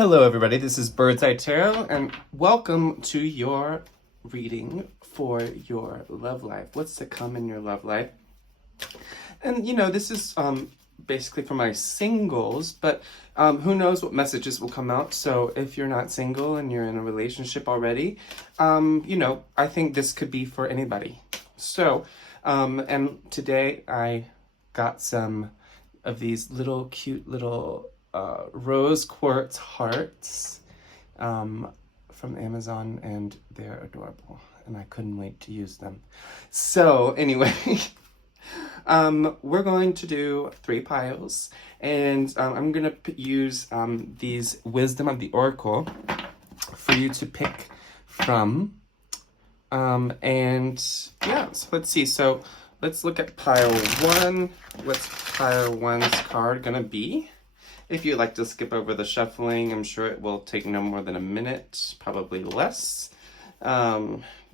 Hello everybody, this is Bird's Eye Tarot and welcome to your reading for your love life. What's to come in your love life? And you know, this is basically for my singles, but who knows what messages will come out. So if you're not single and you're in a relationship already, you know, I think this could be for anybody. So, and today I got some of these little cute little rose quartz hearts from Amazon, and they're adorable and I couldn't wait to use them. So anyway, we're going to do 3 piles, and I'm gonna use these Wisdom of the Oracle for you to pick from. And yeah, so let's see. So let's look at pile 1. What's pile 1's card gonna be? If you'd like to skip over the shuffling, I'm sure it will take no more than a minute, probably less.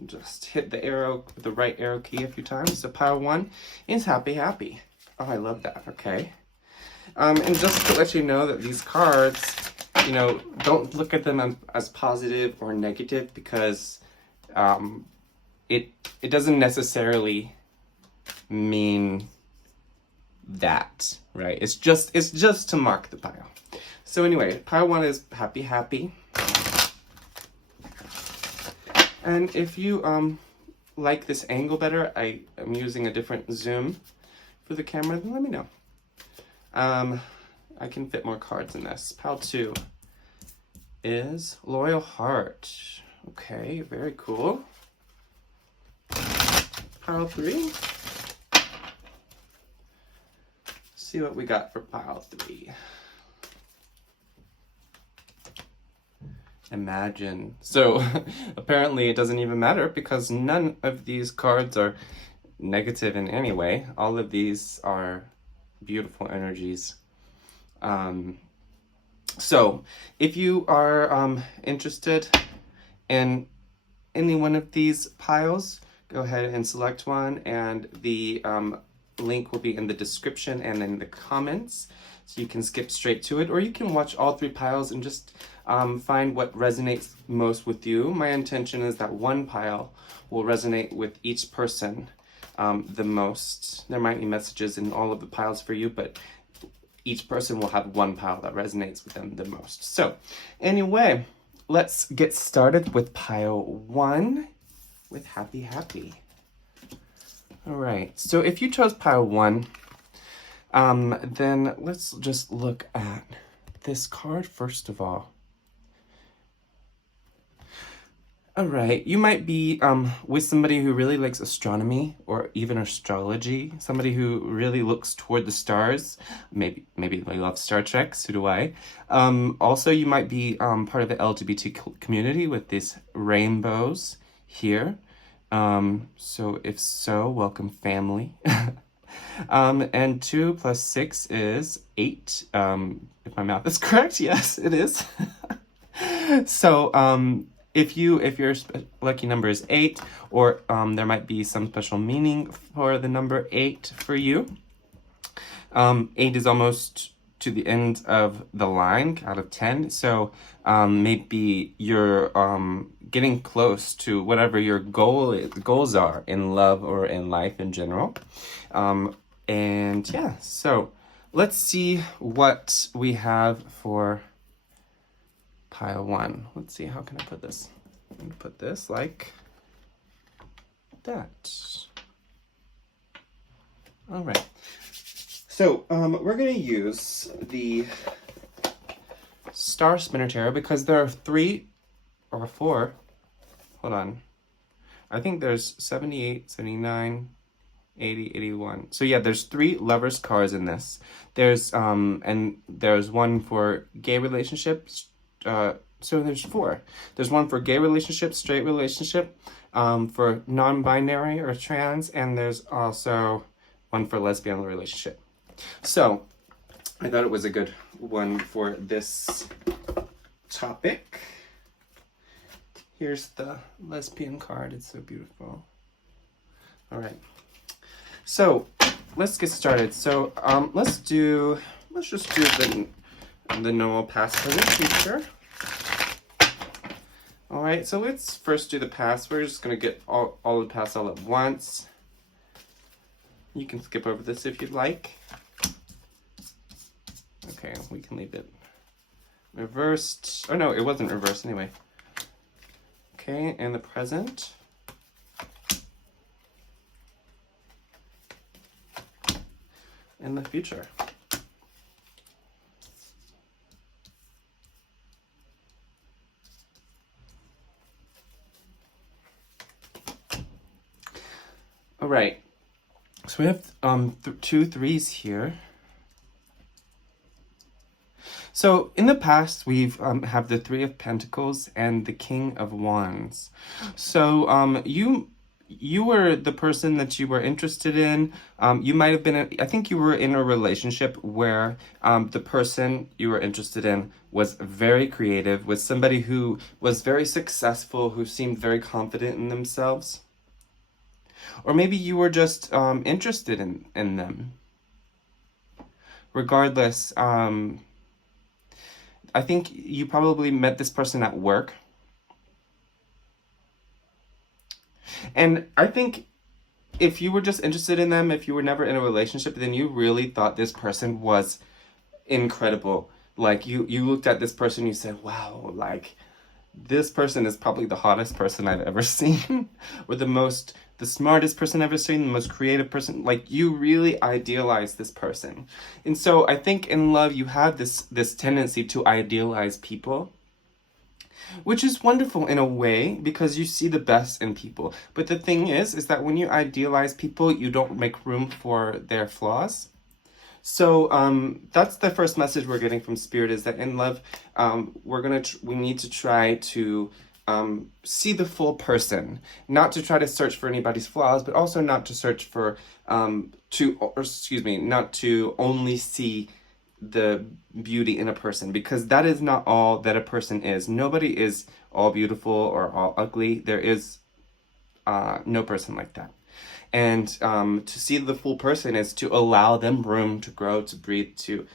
Just hit the arrow, the right arrow key a few times. So pile 1 is happy, happy. Oh, I love that. Okay. And just to let you know that these cards, you know, don't look at them as positive or negative, because it doesn't necessarily mean that, right? It's just to mark the pile. So anyway, pile 1 is happy, happy. And if you like this angle better, I am using a different zoom for the camera, then let me know. I can fit more cards in this. Pile 2 is Loyal Heart. Okay, very cool. Pile 3. See what we got for pile 3. Imagine. So apparently it doesn't even matter, because none of these cards are negative in any way. All of these are beautiful energies. So if you are interested in any one of these piles, go ahead and select one, and the link will be in the description and in the comments, so you can skip straight to it, or you can watch all 3 piles and just find what resonates most with you. My intention is that one pile will resonate with each person the most. There might be messages in all of the piles for you, but each person will have one pile that resonates with them the most. So anyway, let's get started with pile 1 with happy, happy. All right, so if you chose pile 1, then let's just look at this card first of all. All right, you might be with somebody who really likes astronomy or even astrology, somebody who really looks toward the stars. Maybe they love Star Trek, so do I. Also, you might be part of the LGBT community with these rainbows here. So if so, welcome family. And 2 plus 6 is 8. If my math is correct, yes, it is. So, if your lucky number is 8, or there might be some special meaning for the number 8 for you. 8 is almost to the end of the line out of 10. So maybe you're getting close to whatever your goals are in love or in life in general. And yeah, so let's see what we have for pile 1. Let's see, how can I put this? I'm gonna put this like that. All right. So we're gonna use the Star Spinner Tarot, because there are 3 or 4. Hold on. I think there's 78, 79, 80, 81. So yeah, there's 3 lovers cards in this. There's and there's one for gay relationships. So there's 4. There's one for gay relationship, straight relationship, for non-binary or trans, and there's also one for lesbian relationship. So I thought it was a good one for this topic. Here's the lesbian card. It's so beautiful. All right. So let's get started. So let's just do the normal past, present, future. All right, so let's first do the past. We're just gonna get all the past all at once. You can skip over this if you'd like. Okay, we can leave it reversed. Oh no, it wasn't reversed anyway. Okay, and the present. And the future. All right, so we have two threes here. So in the past, we've have the Three of Pentacles and the King of Wands. So you were the person that you were interested in. You might have been, I think you were in a relationship where the person you were interested in was very creative, was somebody who was very successful, who seemed very confident in themselves. Or maybe you were just interested in them. Regardless, I think you probably met this person at work. And I think if you were just interested in them, if you were never in a relationship, then you really thought this person was incredible. Like you looked at this person, you said, wow, like this person is probably the hottest person I've ever seen, or the smartest person I've ever seen, the most creative person. Like you really idealize this person. And so I think in love you have this tendency to idealize people, which is wonderful in a way because you see the best in people. But the thing is that when you idealize people, you don't make room for their flaws. So that's the first message we're getting from Spirit, is that in love, we need to try to see the full person, not to try to search for anybody's flaws, but also not to search for not to only see the beauty in a person, because that is not all that a person is. Nobody is all beautiful or all ugly. There is no person like that. And to see the full person is to allow them room to grow, to breathe, to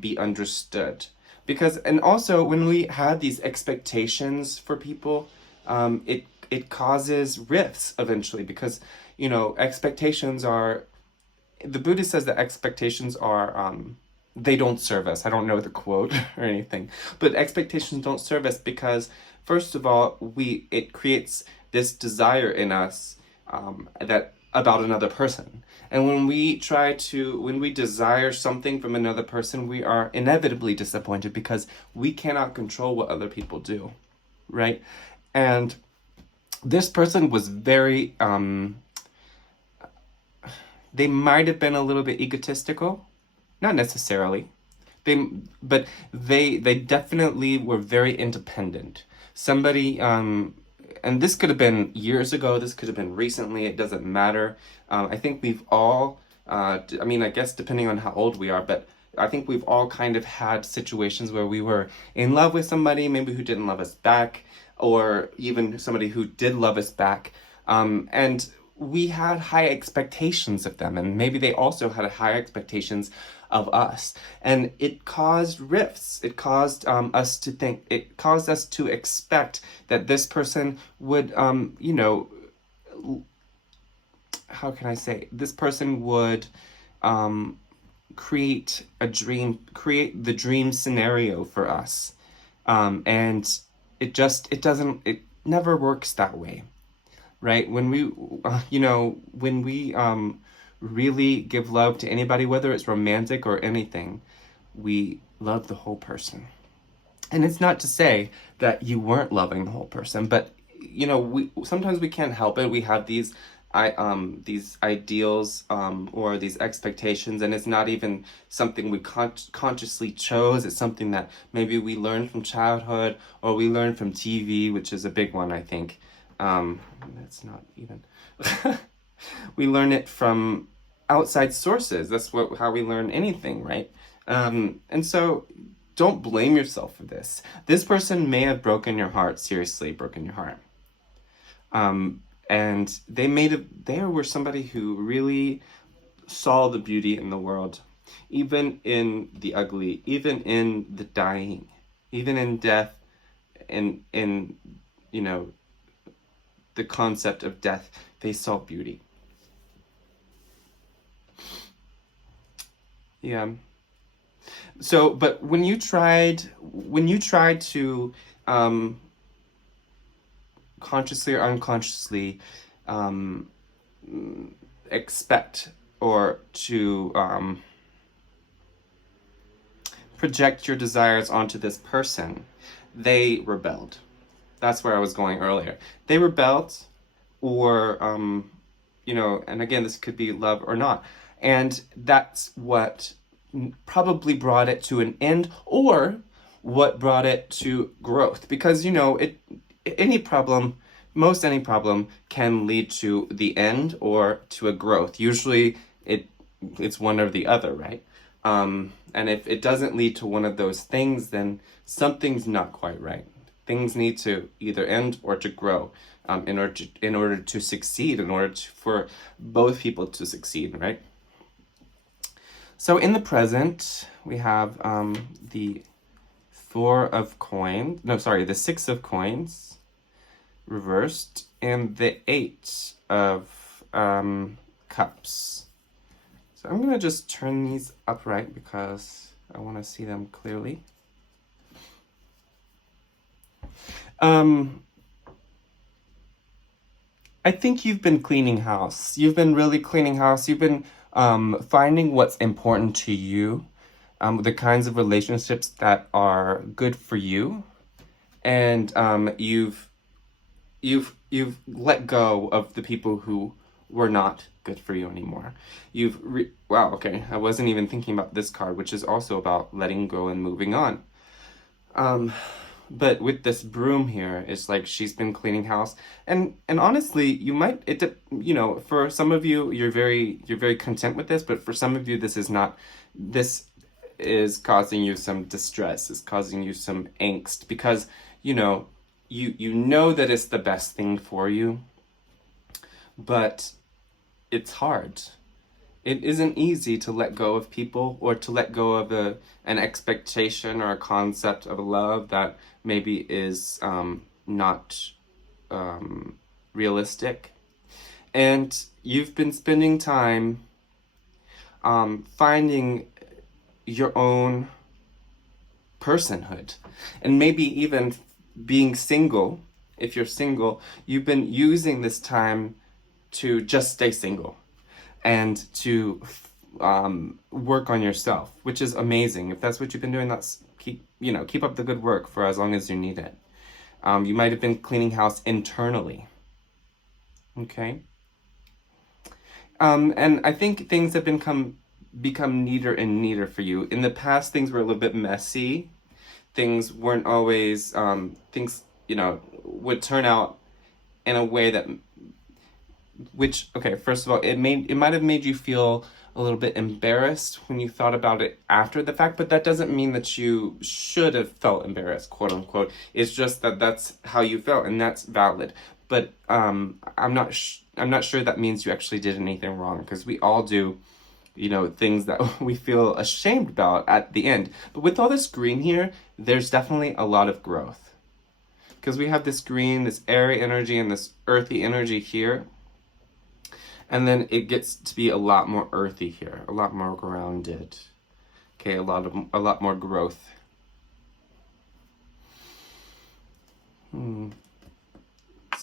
be understood. Because, and also when we have these expectations for people, it causes rifts eventually, because expectations are, the Buddha says that expectations are they don't serve us. I don't know the quote or anything, but expectations don't serve us because, first of all, it creates this desire in us that about another person. And when we desire something from another person, we are inevitably disappointed because we cannot control what other people do, right? And this person was very, they might have been a little bit egotistical, not necessarily. But they definitely were very independent. Somebody, and this could have been years ago, this could have been recently, it doesn't matter. I think we've all, I guess depending on how old we are, but I think we've all kind of had situations where we were in love with somebody, maybe who didn't love us back, or even somebody who did love us back. And we had high expectations of them, and maybe they also had high expectations of us, and it caused rifts. It caused us to think. It caused us to expect that this person would, how can I say? This person would create the dream scenario for us, and it never works that way. Right? When we really give love to anybody, whether it's romantic or anything, we love the whole person. And it's not to say that you weren't loving the whole person, but sometimes we can't help it. We have these ideals or these expectations, and it's not even something we consciously chose. It's something that maybe we learned from childhood, or we learned from TV, which is a big one, I think. That's not even. We learn it from outside sources. That's how we learn anything, right? And so don't blame yourself for this. This person may have broken your heart, seriously broken your heart. And they were somebody who really saw the beauty in the world, even in the ugly, even in the dying, even in death. in you know, the concept of death, they saw beauty. Yeah. So, but when you tried to consciously or unconsciously um, expect or to project your desires onto this person, they rebelled. That's where I was going earlier. They rebelled, or you know, and again, this could be love or not, and that's what probably brought it to an end, or what brought it to growth. Because you know, any problem, most any problem can lead to the end or to a growth. Usually, it's one or the other, right? And if it doesn't lead to one of those things, then something's not quite right. Things need to either end or to grow, in order to succeed, for both people to succeed, right? So in the present, we have the the Six of Coins reversed, and the Eight of Cups. So I'm going to just turn these upright because I want to see them clearly. I think you've been cleaning house. You've been really cleaning house. You've been finding what's important to you, the kinds of relationships that are good for you, and you've let go of the people who were not good for you anymore. Wow, okay, I wasn't even thinking about this card, which is also about letting go and moving on. But with this broom here, it's like she's been cleaning house, and honestly, you know, for some of you, you're very content with this, but for some of you, this is not. This is causing you some distress. It's causing you some angst because you know, you know that it's the best thing for you, but it's hard. It isn't easy to let go of people, or to let go of an expectation or a concept of love that maybe is not realistic. And you've been spending time finding your own personhood, and maybe even being single. If you're single, you've been using this time to just stay single and to work on yourself, which is amazing. If that's what you've been doing, keep up the good work for as long as you need it. You might have been cleaning house internally. Okay. And I think things have become neater and neater for you. In the past, things were a little bit messy. Things weren't always things, you know, would turn out in a way that, okay, first of all, it might have made you feel a little bit embarrassed when you thought about it after the fact, but that doesn't mean that you should have felt embarrassed, quote unquote. It's just that that's how you felt, and that's valid. But I'm not sure that means you actually did anything wrong, because we all do, you know, things that we feel ashamed about at the end. But with all this green here, there's definitely a lot of growth, because we have this green, this airy energy, and this earthy energy here. And then it gets to be a lot more earthy here, a lot more grounded. Okay, a lot more growth. Let's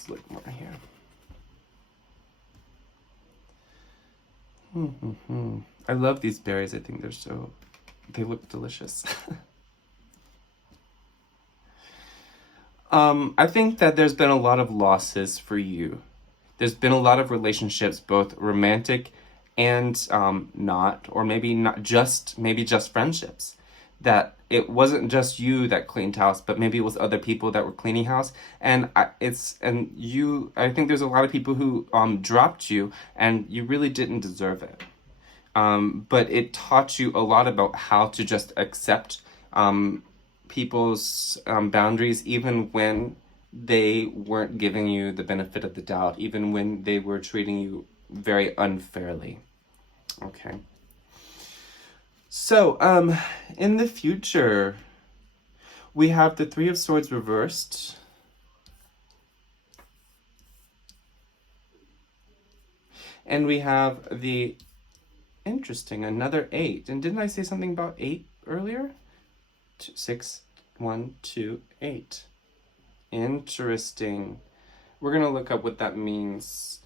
look more here. I love these berries. I think they look delicious. I think that there's been a lot of losses for you. There's been a lot of relationships, both romantic and not, or maybe just friendships. That it wasn't just you that cleaned house, but maybe it was other people that were cleaning house. And I think there's a lot of people who dropped you, and you really didn't deserve it. But it taught you a lot about how to just accept people's boundaries, even when they weren't giving you the benefit of the doubt, even when they were treating you very unfairly. Okay. So, in the future, We have the Three of Swords reversed. And we have the, interesting, another 8. And didn't I say something about 8 earlier? 6, 1, 2, 8. Interesting. We're going to look up what that means.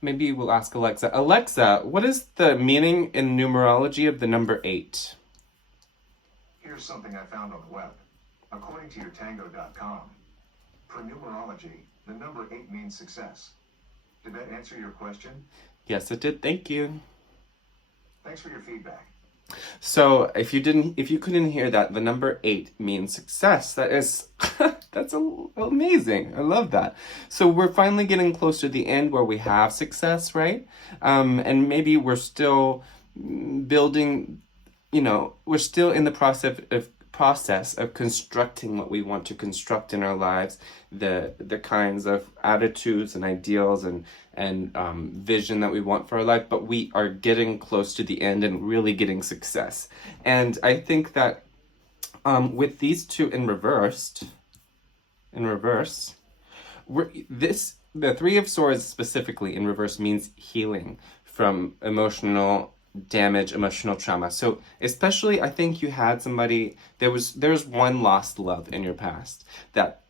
Maybe we'll ask Alexa. Alexa, what is the meaning in numerology of the number 8? Here's something I found on the web. According to yourtango.com, for numerology, the number 8 means success. Did that answer your question? Yes, it did. Thank you. Thanks for your feedback. So if you couldn't hear that, the number 8 means success. That is, that's amazing. I love that. So we're finally getting close to the end where we have success, right? And maybe we're still building, we're still in the process of constructing what we want to construct in our lives, the kinds of attitudes and ideals and vision that we want for our life, but we are getting close to the end and really getting success. And I think that with these two in reverse, the Three of Swords specifically in reverse means healing from emotional damage, emotional trauma. So especially, I think you had somebody, there's one lost love in your past that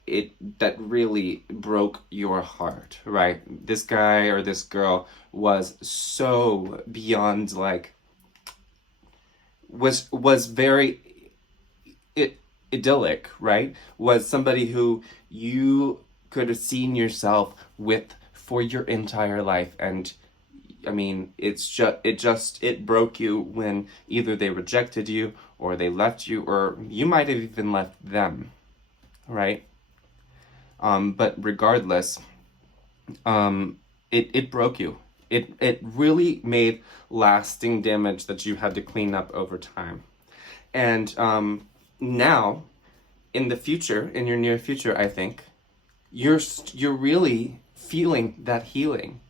really broke your heart, right? This guy or this girl was so beyond, like, was very idyllic, right? Was somebody who you could have seen yourself with for your entire life. And I mean, it broke you when either they rejected you or they left you, or you might have even left them, right? But regardless, it broke you. It really made lasting damage that you had to clean up over time. And now, in the future, in your near future, I think, you're really feeling that healing.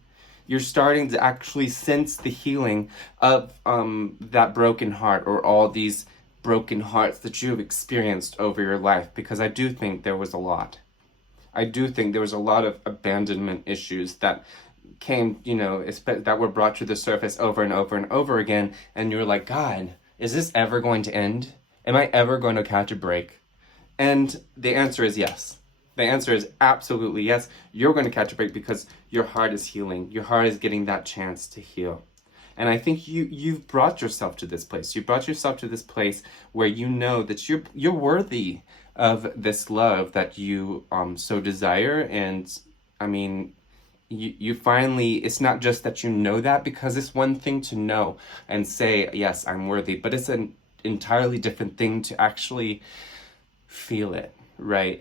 You're starting to actually sense the healing of that broken heart, or all these broken hearts that you have experienced over your life, because I do think there was a lot. I do think there was a lot of abandonment issues that came, that were brought to the surface over and over and over again, and you're like, God, is this ever going to end? Am I ever going to catch a break? And the answer is yes. The answer is absolutely yes. You're going to catch a break because your heart is healing. Your heart is getting that chance to heal. And I think you've brought yourself to this place. You brought yourself to this place where you know that you're worthy of this love that you so desire. And I mean, you finally, it's not just that you know that, because it's one thing to know and say, yes, I'm worthy, but it's an entirely different thing to actually feel it, right?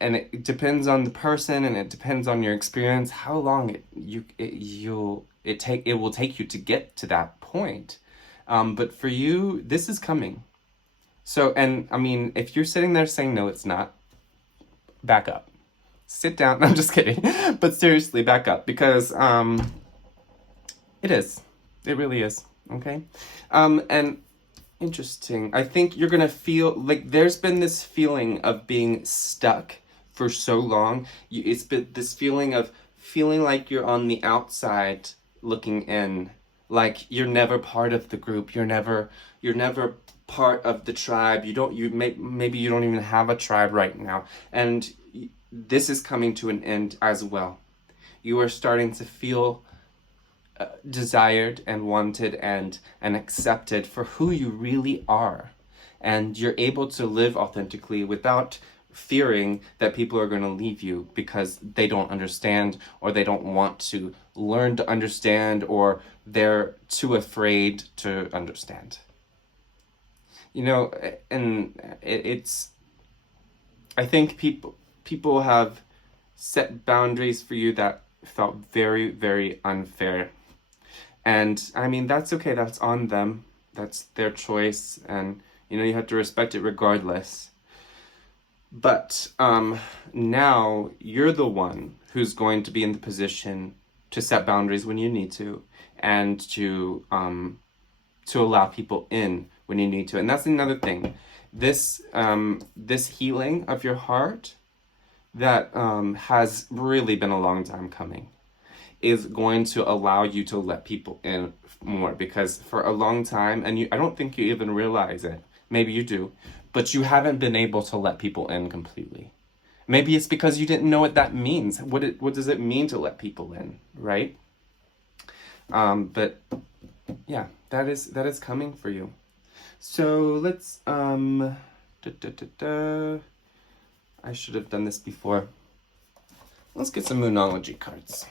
And it depends on the person, and it depends on your experience, how long it will take you to get to that point. But for you, this is coming. So, and I mean, if you're sitting there saying, no, it's not, back up. Sit down. I'm just kidding. But seriously, back up, because it is. It really is. Okay? And interesting. I think you're going to feel like there's been this feeling of being stuck for so long. It's been this feeling of feeling like you're on the outside looking in, like you're never part of the group. You're never part of the tribe. Maybe you don't even have a tribe right now. And this is coming to an end as well. You are starting to feel desired and wanted and accepted for who you really are. And you're able to live authentically without fearing that people are going to leave you because they don't understand, or they don't want to learn to understand, or they're too afraid to understand. And I think people have set boundaries for you that felt very, very unfair. And I mean, that's okay. That's on them. That's their choice. And, you have to respect it regardless. But now you're the one who's going to be in the position to set boundaries when you need to, and to allow people in when you need to. And that's another thing. this healing of your heart that has really been a long time coming is going to allow you to let people in more, because for a long time, and I don't think you even realize it, maybe you do, but you haven't been able to let people in completely. Maybe it's because you didn't know what that means. What does it mean to let people in, right? But yeah, that is coming for you. So let's I should have done this before. Let's get some Moonology cards.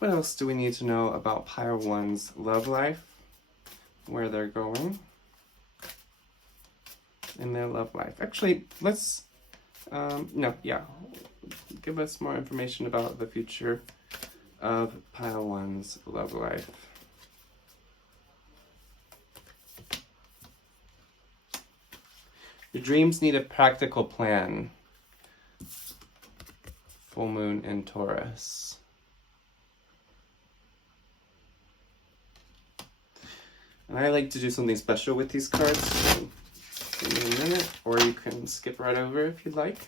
What else do we need to know about Pile 1's love life? Where they're going in their love life. Actually, let's, give us more information about the future of Pile 1's love life. Your dreams need a practical plan. Full moon in Taurus. And I like to do something special with these cards. So give me a minute, or you can skip right over if you'd like.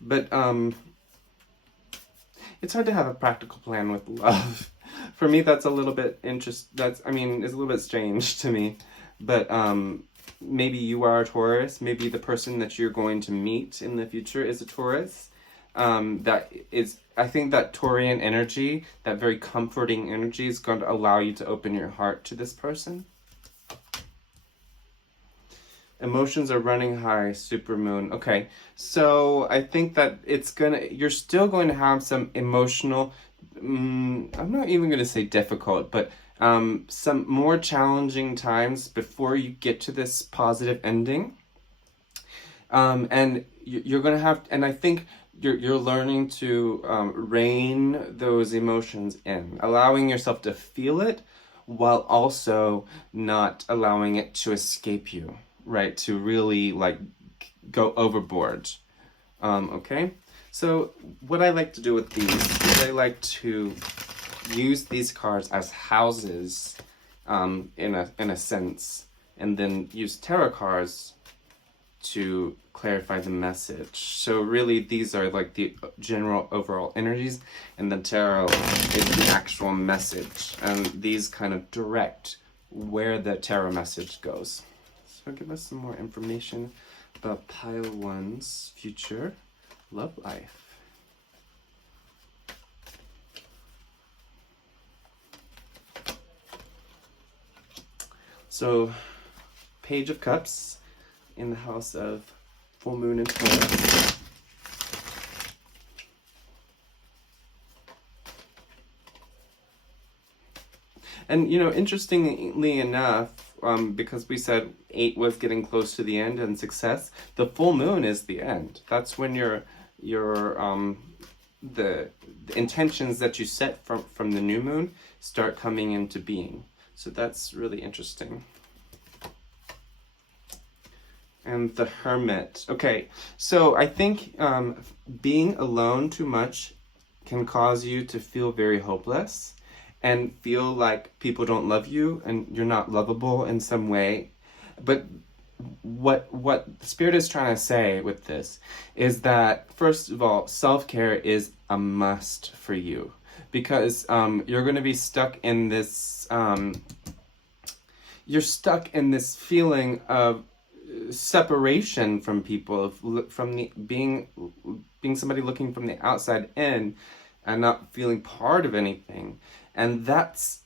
But it's hard to have a practical plan with love. For me, that's a little bit it's a little bit strange to me. But maybe you are a Taurus. Maybe the person that you're going to meet in the future is a Taurus. I think that Taurian energy, that very comforting energy, is going to allow you to open your heart to this person. Emotions are running high, supermoon. Okay, so I think that you're still going to have some emotional, I'm not even going to say difficult, but some more challenging times before you get to this positive ending. And you're going to have, and I think you're learning to rein those emotions in, allowing yourself to feel it while also not allowing it to escape you, right? To really go overboard. Okay? So what I like to do with these is I like to use these cards as houses in a sense, and then use tarot cards to clarify the message. So really these are like the general overall energies, and the tarot is the actual message, and these kind of direct where the tarot message goes. So give us some more information about Pile 1's future love life. So Page of Cups in the house of full moon and Taurus. And interestingly enough, because we said 8 was getting close to the end and success, the full moon is the end. That's when the intentions that you set from the new moon start coming into being. So that's really interesting. And the Hermit. Okay, so I think being alone too much can cause you to feel very hopeless and feel like people don't love you and you're not lovable in some way. But what the Spirit is trying to say with this is that, first of all, self-care is a must for you, because you're going to be stuck in this feeling of separation from people, from being somebody looking from the outside in and not feeling part of anything. And that's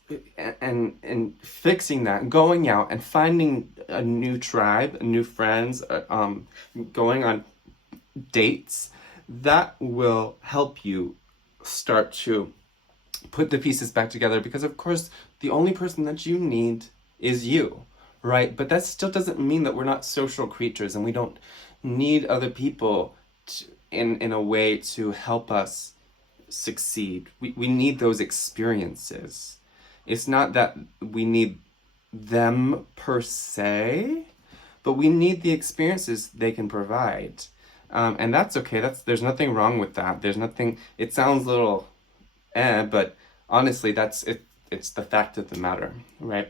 and fixing that, going out and finding a new tribe, new friends, going on dates, that will help you start to put the pieces back together, because of course the only person that you need is you, right? But that still doesn't mean that we're not social creatures and we don't need other people in a way to help us succeed. We need those experiences. It's not that we need them per se, but we need the experiences they can provide. And that's okay. There's nothing wrong with that. It sounds a little but honestly, that's it. It's the fact of the matter, right?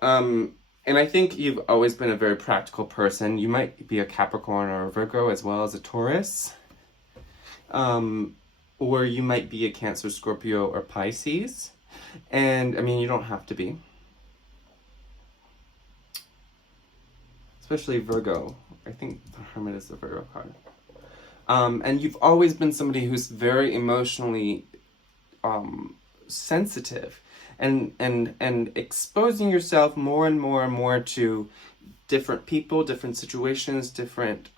And I think you've always been a very practical person. You might be a Capricorn or a Virgo as well as a Taurus. Or you might be a Cancer, Scorpio, or Pisces. And I mean, you don't have to be. Especially Virgo. I think the Hermit is the Virgo card. And you've always been somebody who's very emotionally sensitive, and exposing yourself more and more and more to different people, different situations, different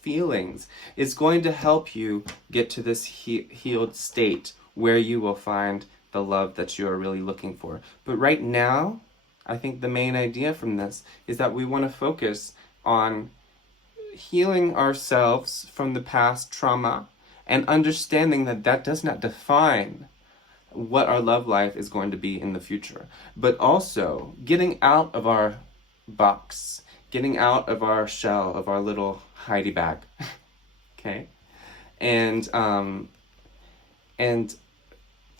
feelings is going to help you get to this healed state where you will find the love that you are really looking for. But right now, I think the main idea from this is that we want to focus on healing ourselves from the past trauma and understanding that that does not define what our love life is going to be in the future, but also getting out of our box, getting out of our shell, of our little hidey bag, okay, and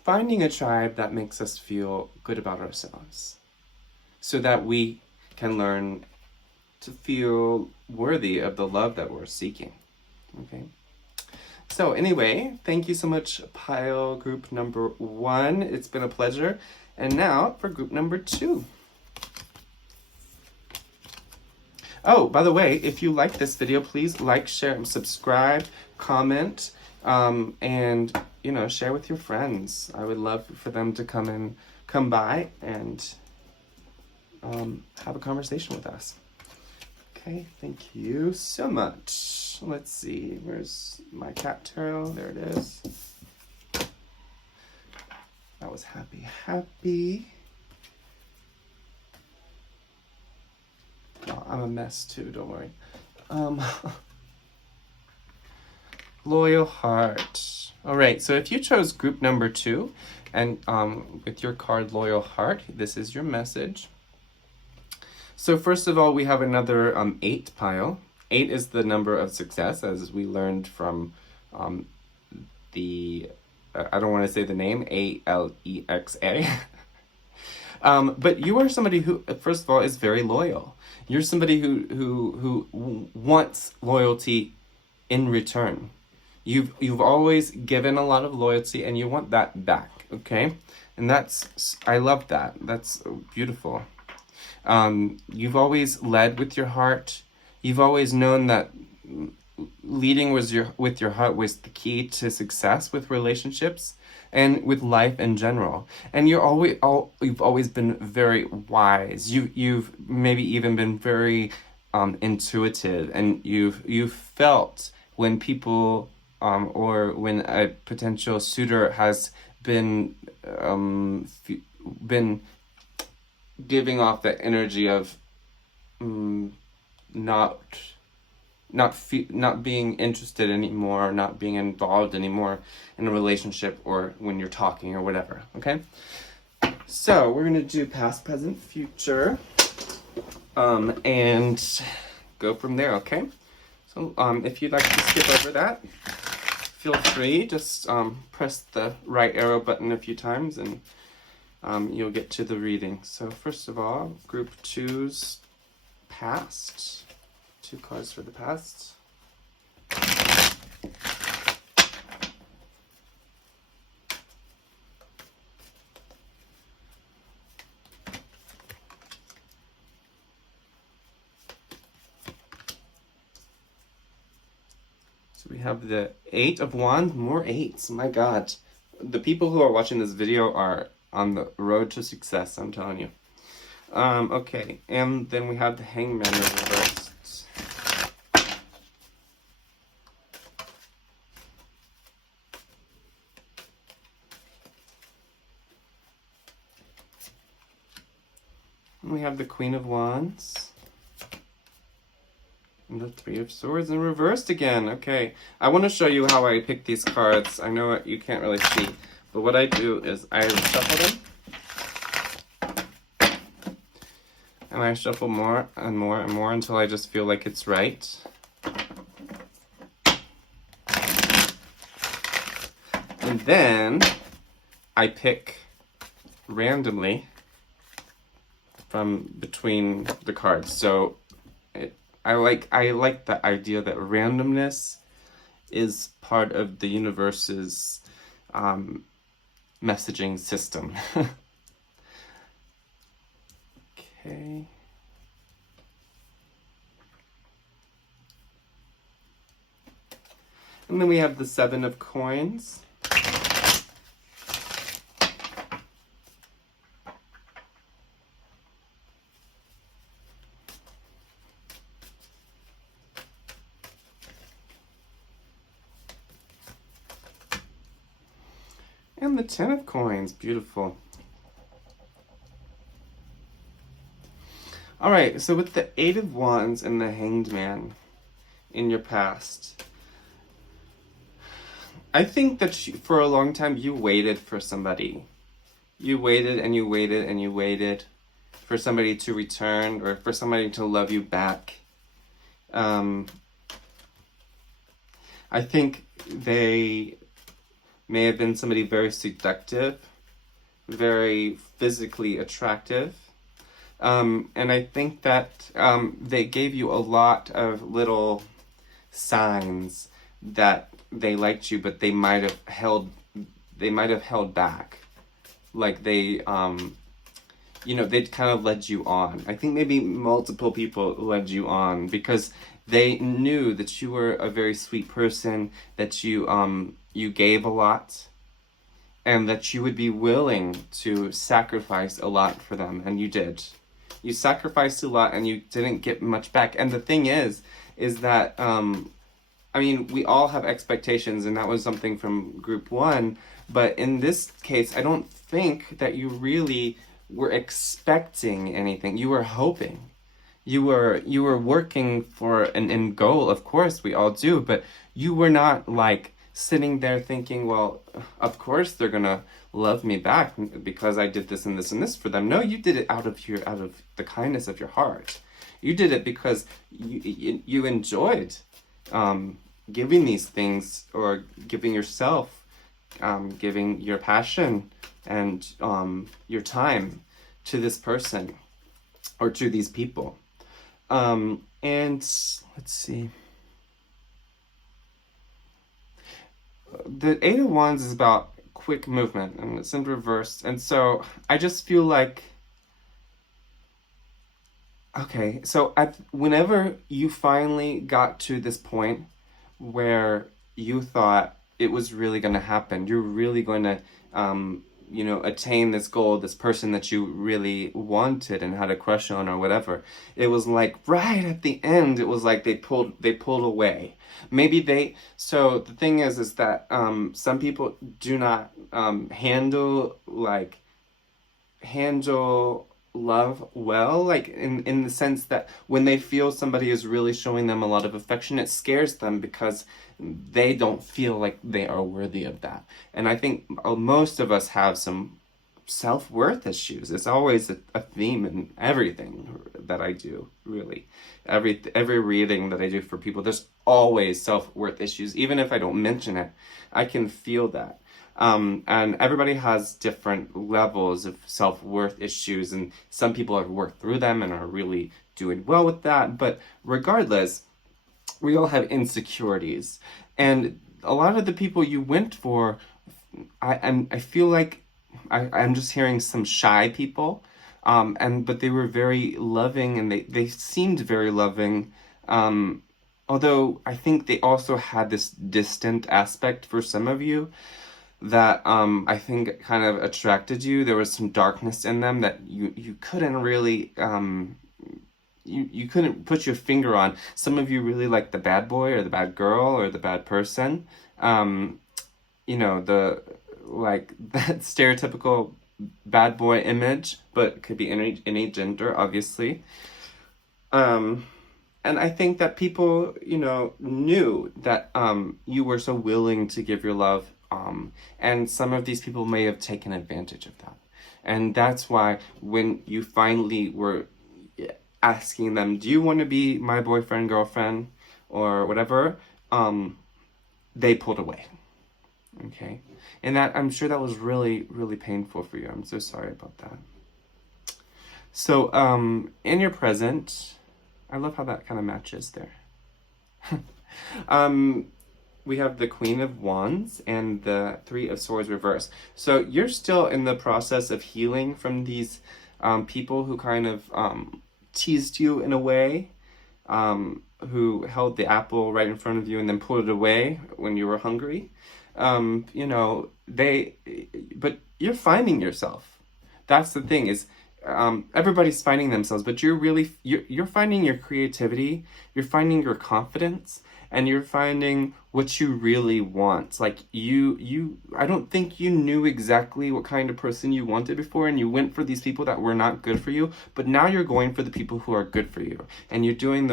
finding a tribe that makes us feel good about ourselves, so that we can learn to feel worthy of the love that we're seeking, okay? So anyway, thank you so much, pile group number 1. It's been a pleasure. And now for group number 2. Oh, by the way, if you like this video, please like, share, and subscribe, comment, and, you know, share with your friends. I would love for them to come by and have a conversation with us. Okay, thank you so much. Let's see, where's my cat tarot? There it is. That was happy. Oh, I'm a mess too, don't worry. Loyal heart. All right, so if you chose group number 2, and with your card Loyal Heart, this is your message. So first of all, we have another 8 pile. 8 is the number of success, as we learned from the, I don't want to say the name, Alexa. But you are somebody who, first of all, is very loyal. You're somebody who wants loyalty in return. You've always given a lot of loyalty, and you want that back, okay? And I love that. That's beautiful. You've always led with your heart. You've always known that leading with your heart was the key to success with relationships and with life in general. And you've always been very wise. You've maybe even been very intuitive, and you've felt when people or when a potential suitor has been giving off the energy of not being interested anymore, or not being involved anymore in a relationship, or when you're talking or whatever, okay? So we're gonna do past, present, future, and go from there, okay? So if you'd like to skip over that, feel free. Just press the right arrow button a few times, and you'll get to the reading. So first of all, group 2's past. 2 cards for the past. So we have the 8 of Wands, more 8s. My God. The people who are watching this video are on the road to success, I'm telling you. Okay, and then we have the Hangman reversed. And we have the Queen of Wands. And the 3 of Swords in reversed again. Okay, I want to show you how I pick these cards. I know you can't really see, but what I do is I shuffle them. And I shuffle more and more and more until I just feel like it's right. then I pick randomly from between the cards. So I like the idea that randomness is part of the universe's messaging system. Okay. And then we have the 7 of coins. And the 10 of coins. Beautiful. All right, so with the 8 of wands and the hanged man in your past, I think that for a long time you waited for somebody. You waited and you waited and you waited for somebody to return or for somebody to love you back. I think they may have been somebody very seductive, very physically attractive. And I think that they gave you a lot of little signs that they liked you, but they might have held back. Like they'd kind of led you on. I think maybe multiple people led you on because they knew that you were a very sweet person, that you gave a lot, and that you would be willing to sacrifice a lot for them, and you did. You sacrificed a lot and you didn't get much back. And the thing is that, we all have expectations, and that was something from group 1. But in this case, I don't think that you really were expecting anything. You were hoping. You were working for an end goal. Of course, we all do. But you were not like sitting there thinking, well, of course they're gonna love me back because I did this and this and this for them. No, you did it out of the kindness of your heart. You did it because you enjoyed giving these things, or giving yourself, giving your passion and your time to this person or to these people. And let's see. The 8 of Wands is about quick movement, and it's in reverse. And so I just feel like, okay, so whenever you finally got to this point where you thought it was really going to happen, you're really going to, attain this goal, this person that you really wanted and had a crush on or whatever. It was like right at the end, it was like they pulled away. So the thing is that some people do not handle love well, like in the sense that when they feel somebody is really showing them a lot of affection, it scares them because they don't feel like they are worthy of that. And I think most of us have some self-worth issues. It's always a theme in everything that I do, really. Every reading that I do for people, there's always self-worth issues. Even if I don't mention it, I can feel that. And everybody has different levels of self-worth issues, and some people have worked through them and are really doing well with that. But regardless, we all have insecurities. And a lot of the people you went for, I feel like I'm just hearing some shy people, but they were very loving, and they seemed very loving. Although I think they also had this distant aspect for some of you that I think kind of attracted you. There was some darkness in them that you couldn't really you couldn't put your finger on. Some of you really like the bad boy or the bad girl or the bad person. The like that stereotypical bad boy image, but could be any gender, obviously. And I think that people, knew that you were so willing to give your love. And some of these people may have taken advantage of that. And that's why when you finally were asking them, do you want to be my boyfriend, girlfriend, or whatever, they pulled away. Okay. And that, I'm sure that was really, really painful for you. I'm so sorry about that. So, in your present, I love how that kind of matches there. um, we have the Queen of Wands and the Three of Swords reversed. So you're still in the process of healing from these people who kind of teased you in a way, who held the apple right in front of you and then pulled it away when you were hungry. You know, but you're finding yourself. That's the thing is, everybody's finding themselves, but you're finding your creativity, you're finding your confidence, and you're finding what you really want. Like I don't think you knew exactly what kind of person you wanted before, and you went for these people that were not good for you, but now you're going for the people who are good for you, and you're going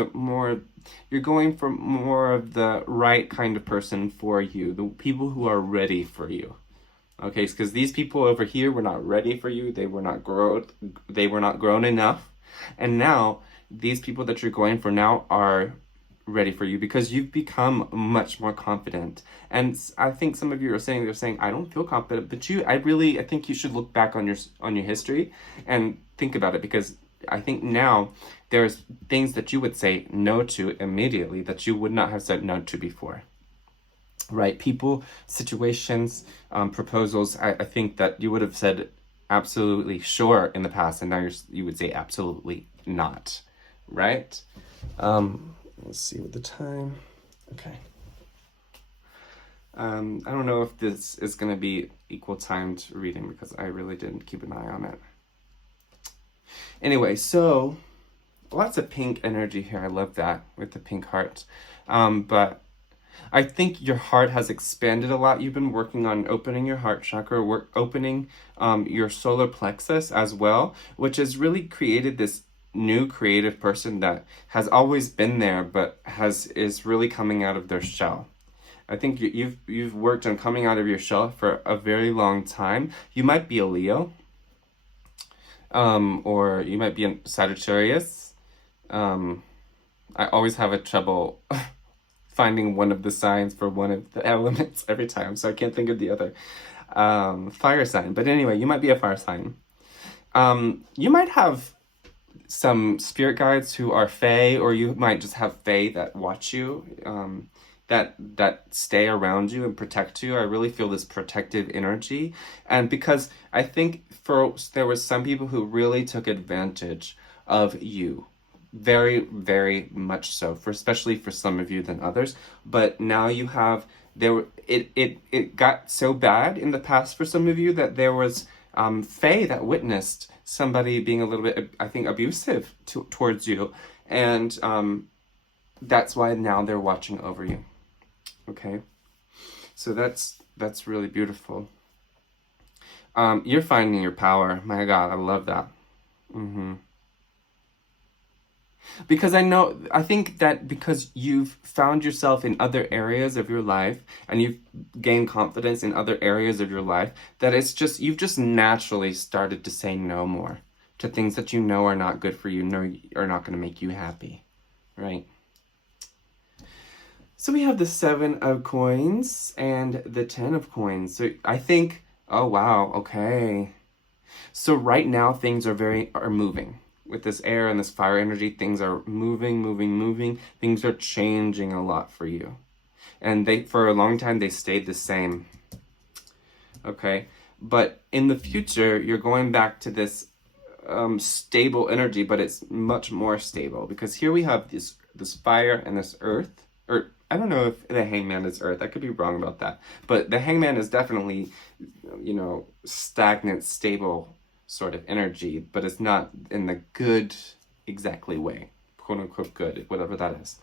for more of the right kind of person for you, the people who are ready for you. Okay, because these people over here were not ready for you. They were not grown enough. And now these people that you're going for now are ready for you because you've become much more confident. And I think some of you are saying, they're saying, I don't feel confident, but I think you should look back on your history and think about it, because I think now there's things that you would say no to immediately that you would not have said no to before. Right? People, situations, proposals, I think that you would have said absolutely sure in the past, and now you would say absolutely not. Right? Let's see what the time. Okay. I don't know if this is going to be equal timed reading because I really didn't keep an eye on it. Anyway, so lots of pink energy here. I love that with the pink heart. But I think your heart has expanded a lot. You've been working on opening your heart chakra, opening your solar plexus as well, which has really created this new creative person that has always been there, but is really coming out of their shell. I think you've worked on coming out of your shell for a very long time. You might be a Leo, or you might be a Sagittarius. I always have a trouble finding one of the signs for one of the elements every time, so I can't think of the other fire sign. But anyway, you might be a fire sign. You might have some spirit guides who are fae, or you might just have fae that watch you, that stay around you and protect you. I really feel this protective energy, and because I think there was some people who really took advantage of you, very, very much so, especially for some of you than others. But now you have it got so bad in the past for some of you that there was fae that witnessed somebody being a little bit, I think, abusive towards you, and that's why now they're watching over you. Okay, so that's really beautiful. You're finding your power. My God, I love that. Because I think that because you've found yourself in other areas of your life and you've gained confidence in other areas of your life, that you've just naturally started to say no more to things that you know are not good for you, know are not going to make you happy, right? So we have the 7 of coins and the 10 of coins. So I think, oh wow, okay. So right now things are moving. With this air and this fire energy, things are moving. Things are changing a lot for you. And for a long time, they stayed the same. Okay? But in the future, you're going back to this stable energy, but it's much more stable. Because here we have this fire and this earth. Or, I don't know if the hangman is earth. I could be wrong about that. But the hangman is definitely, stagnant, stable sort of energy, but it's not in the good exactly way, quote unquote good, whatever that is.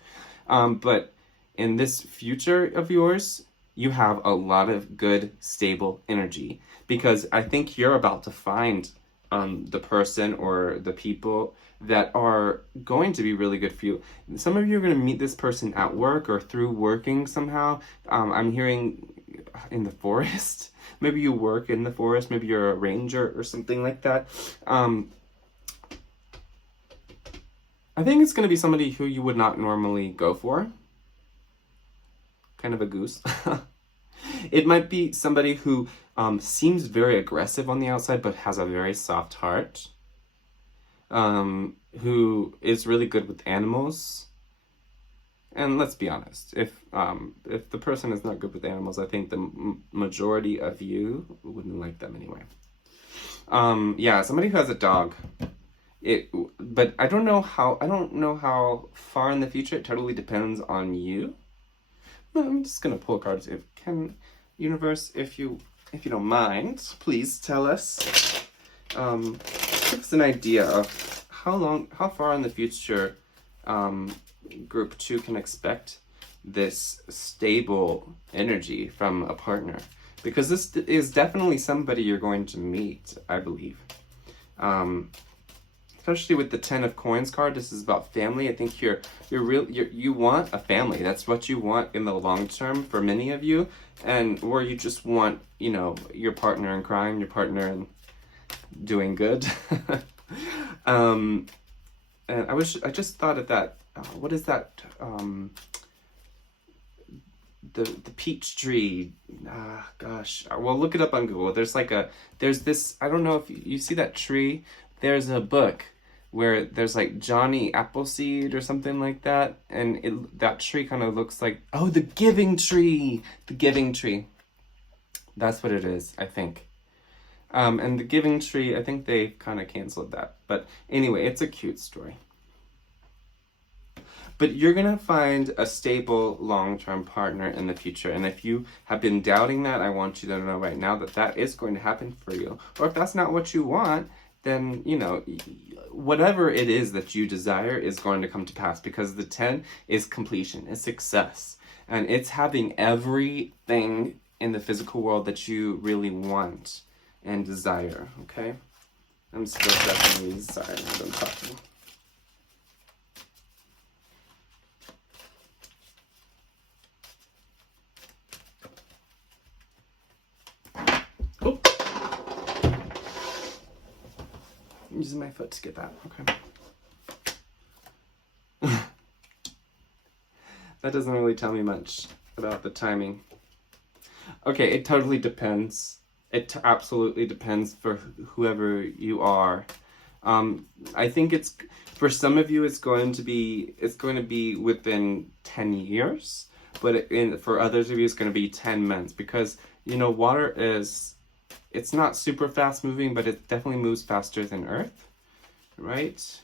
But in this future of yours, you have a lot of good, stable energy, because I think you're about to find the person or the people that are going to be really good for you. Some of you are going to meet this person at work or through working somehow. I'm hearing in the forest. Maybe you work in the forest, maybe you're a ranger or something like that. I think it's going to be somebody who you would not normally go for. Kind of a goose. It might be somebody who seems very aggressive on the outside but has a very soft heart, who is really good with animals. And let's be honest, if the person is not good with animals, I think the majority of you wouldn't like them anyway. Yeah, somebody who has a dog. But I don't know how far in the future. It totally depends on you. But I'm just gonna pull cards. Universe, if you don't mind, please tell us. Give us an idea of how far in the future, group 2 can expect this stable energy from a partner, because this is definitely somebody you're going to meet, I believe. Especially with the 10 of Coins card, this is about family. I think you want a family. That's what you want in the long term for many of you, and where you just want, your partner in crime, your partner in doing good. And I just thought of that. What is that? The peach tree. Gosh. Well, look it up on Google. There's this. I don't know if you see that tree. There's a book where there's like Johnny Appleseed or something like that, and that tree kind of looks like, oh, the giving tree. The giving tree. That's what it is, I think. And the giving tree, I think they kind of canceled that. But anyway, it's a cute story. But you're going to find a stable, long-term partner in the future. And if you have been doubting that, I want you to know right now that is going to happen for you. Or if that's not what you want, then, whatever it is that you desire is going to come to pass, because the 10 is completion, is success. And it's having everything in the physical world that you really want and desire, okay? I'm still definitely sorry, I'm done talking. Oh. I'm using my foot to get that, okay. That doesn't really tell me much about the timing. Okay, it totally depends. It absolutely depends for whoever you are. I think for some of you it's going to be within 10 years, but for others of you it's going to be 10 months, because water it's not super fast moving, but it definitely moves faster than Earth, right?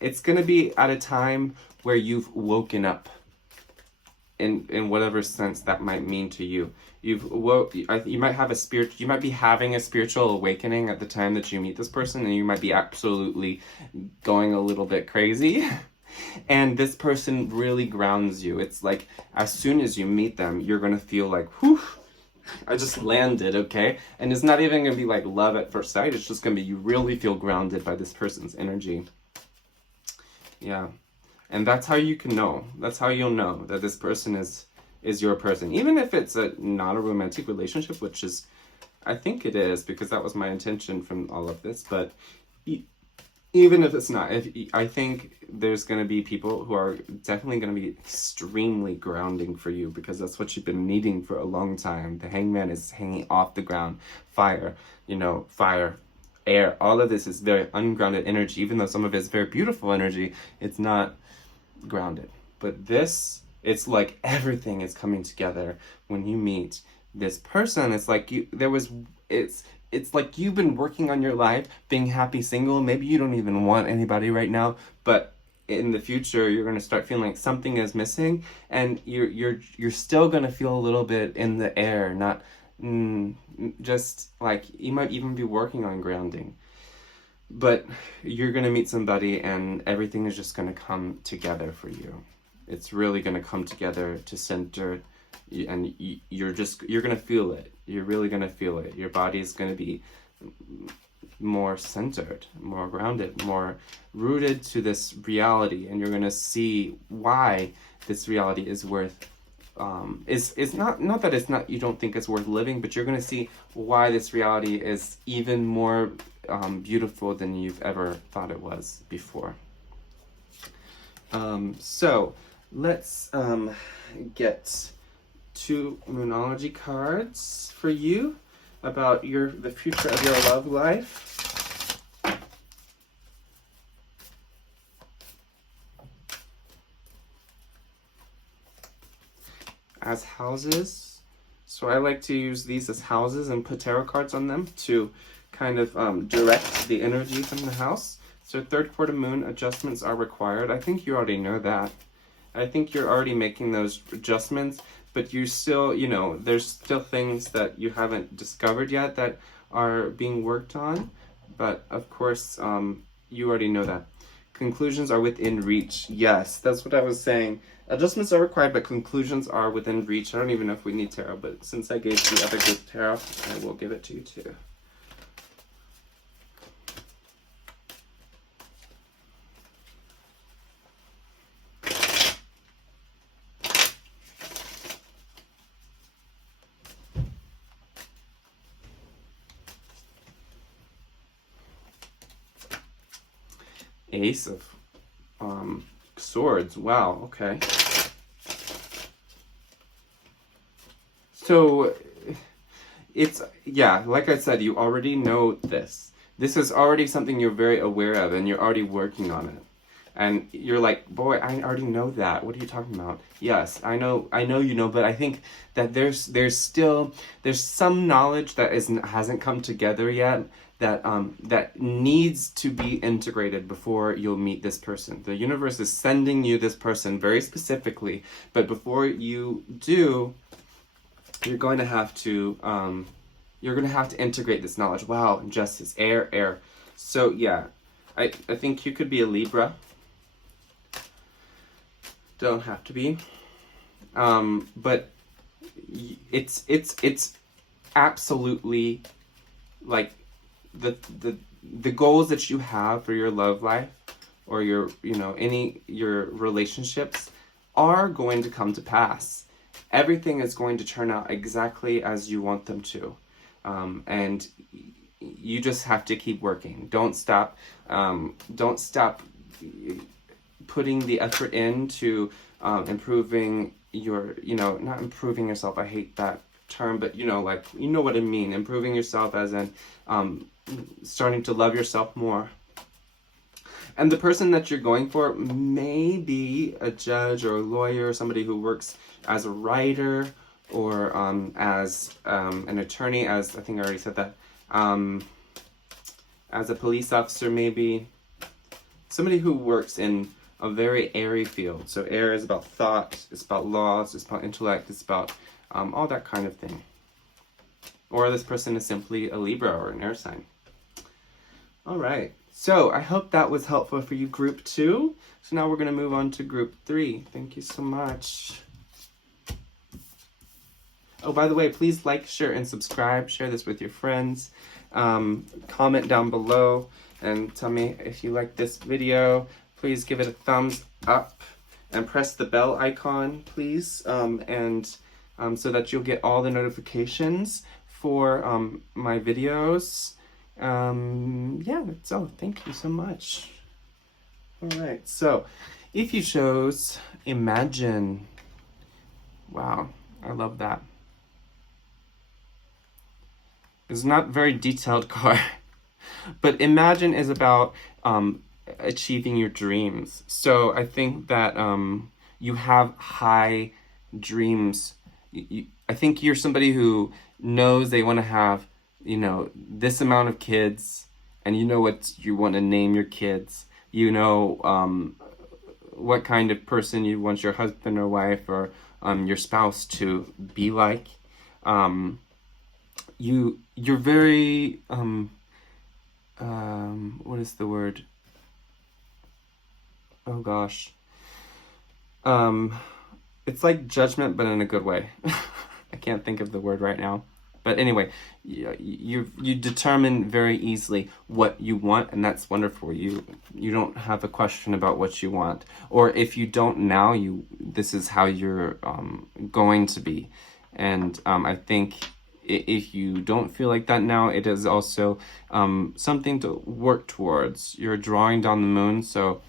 It's going to be at a time where you've woken up, in whatever sense that might mean to you. You might be having a spiritual awakening at the time that you meet this person, and you might be absolutely going a little bit crazy. And this person really grounds you. It's like, as soon as you meet them, you're gonna feel like, whew, I just landed, okay? And it's not even gonna be like love at first sight. It's just gonna be, you really feel grounded by this person's energy. Yeah. And that's how you can know. That's how you'll know that this person is your person. Even if it's not a romantic relationship, which is, I think it is, because that was my intention from all of this. But even if it's not, I think there's going to be people who are definitely going to be extremely grounding for you, because that's what you've been needing for a long time. The hangman is hanging off the ground. Fire, fire. Air, all of this is very ungrounded energy. Even though some of it is very beautiful energy, it's not grounded. But this, it's like everything is coming together when you meet this person. It's like it's like you've been working on your life, being happy single. Maybe you don't even want anybody right now, but in the future you're going to start feeling like something is missing, and you're still going to feel a little bit in the air, not just like you might even be working on grounding. But you're going to meet somebody and everything is just going to come together for you. It's really going to come together to center, and you're going to feel it. You're really going to feel it. Your body is going to be more centered, more grounded, more rooted to this reality, and you're going to see why this reality is worth is not that it's not, you don't think it's worth living, but you're going to see why this reality is even more beautiful than you've ever thought it was before. So let's get 2 Moonology cards for you about the future of your love life. As houses. So I like to use these as houses and put tarot cards on them to kind of direct the energy from the house. So 3rd quarter moon adjustments are required. I think you already know that. I think you're already making those adjustments, but you still, there's still things that you haven't discovered yet that are being worked on. But of course, you already know that. Conclusions are within reach. Yes, that's what I was saying. Adjustments are required, but conclusions are within reach. I don't even know if we need tarot, but since I gave the other group tarot, I will give it to you too. Ace of Swords. Wow, okay. So it's, yeah, like I said, you already know this. This is already something you're very aware of, and you're already working on it. And you're like, boy, I already know that. What are you talking about? Yes, I know you know, but I think that there's some knowledge that hasn't come together yet, that needs to be integrated before you'll meet this person. The universe is sending you this person very specifically, but before you do, you're going to have to integrate this knowledge. Wow, justice, air. So yeah, I think you could be a Libra. Don't have to be. But it's absolutely like the goals that you have for your love life or your relationships are going to come to pass. Everything is going to turn out exactly as you want them to. And you just have to keep working. Don't stop putting the effort into improving your, not improving yourself, I hate that term, but you know what I mean, improving yourself as in starting to love yourself more. And the person that you're going for may be a judge or a lawyer, or somebody who works as a writer or as an attorney, as I think I already said that, as a police officer maybe. Somebody who works in a very airy field. So air is about thought, it's about laws, it's about intellect, it's about all that kind of thing. Or this person is simply a Libra or an air sign. All right. So I hope that was helpful for you, group 2. So now we're going to move on to group 3. Thank you so much. Oh, by the way, please like, share, and subscribe. Share this with your friends. Comment down below and tell me if you like this video. Please give it a thumbs up and press the bell icon, please. So that you'll get all the notifications for my videos. Yeah, that's all. Thank you so much. All right, so if you chose Imagine, wow, I love that. It's not a very detailed card, but Imagine is about achieving your dreams. So I think that you have high dreams. I think you're somebody who knows they want to have, this amount of kids, and you know what you want to name your kids. You know what kind of person you want your husband or wife or your spouse to be like. You're very what is the word? Oh gosh. It's like judgment, but in a good way. I can't think of the word right now. But anyway, you determine very easily what you want, and that's wonderful. You don't have a question about what you want, or if you don't now, this is how you're going to be. And I think if you don't feel like that now, it is also something to work towards. You're drawing down the moon, so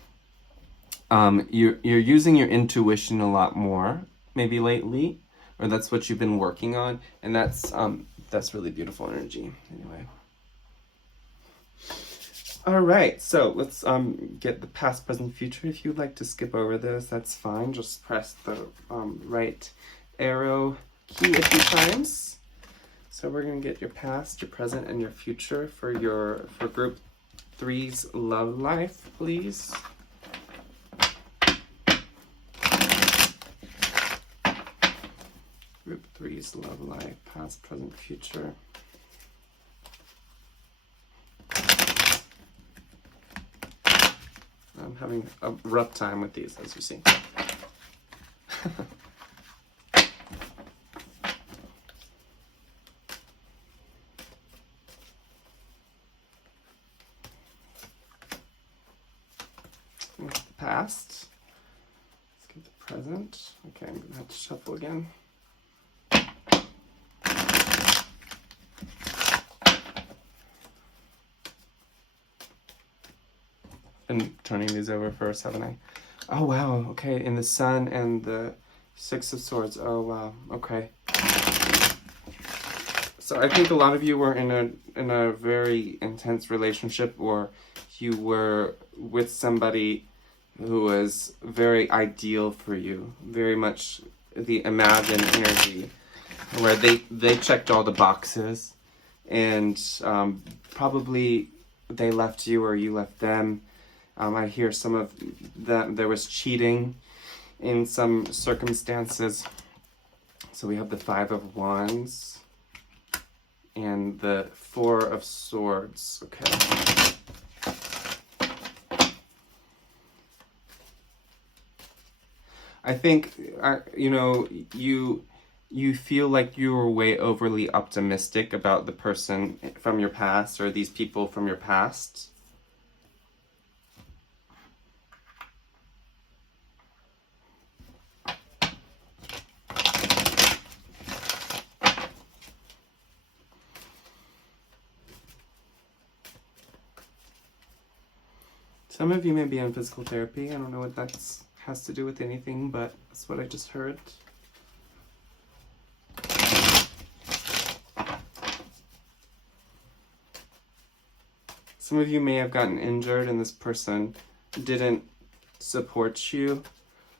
you're using your intuition a lot more, maybe lately, or that's what you've been working on, and that's really beautiful energy. Anyway. All right, so let's get the past, present, future. If you'd like to skip over this, that's fine. Just press the right arrow key a few times. So we're gonna get your past, your present, and your future for group 3's love life, please. Group 3's love life, past, present, future. I'm having a rough time with these, as you see. The past. Let's get the present. Okay, I'm gonna have to shuffle again. Been turning these over first, haven't I? Oh wow, okay, in the Sun and the Six of Swords. Oh wow, okay. So I think a lot of you were in a very intense relationship, or you were with somebody who was very ideal for you, very much the imagined energy, where they checked all the boxes, and probably they left you or you left them. I hear some of that there was cheating in some circumstances. So we have the Five of Wands and the Four of Swords. Okay. I think you feel like you were way overly optimistic about the person from your past, or these people from your past. Some of you may be in physical therapy. I don't know what that has to do with anything, but that's what I just heard. Some of you may have gotten injured and this person didn't support you,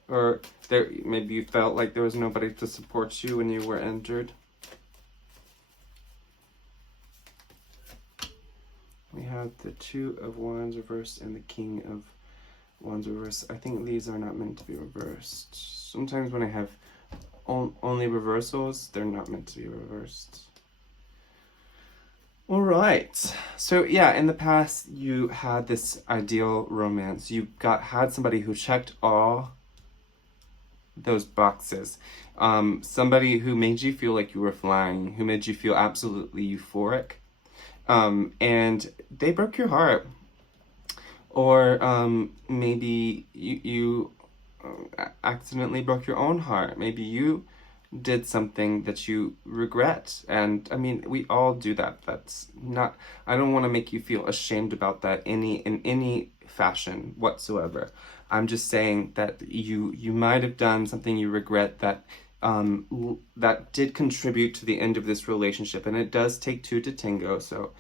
or maybe you felt like there was nobody to support you when you were injured. We have the Two of Wands reversed and the King of Wands reversed. I think these are not meant to be reversed. Sometimes when I have only reversals, they're not meant to be reversed. All right. So yeah, in the past, you had this ideal romance. You had somebody who checked all those boxes. Somebody who made you feel like you were flying, who made you feel absolutely euphoric. And they broke your heart. Or maybe you accidentally broke your own heart. Maybe you did something that you regret. And I mean, we all do that. That's not, I don't want to make you feel ashamed about that in any fashion whatsoever. I'm just saying that you might have done something you regret that that did contribute to the end of this relationship, and it does take two to tango. So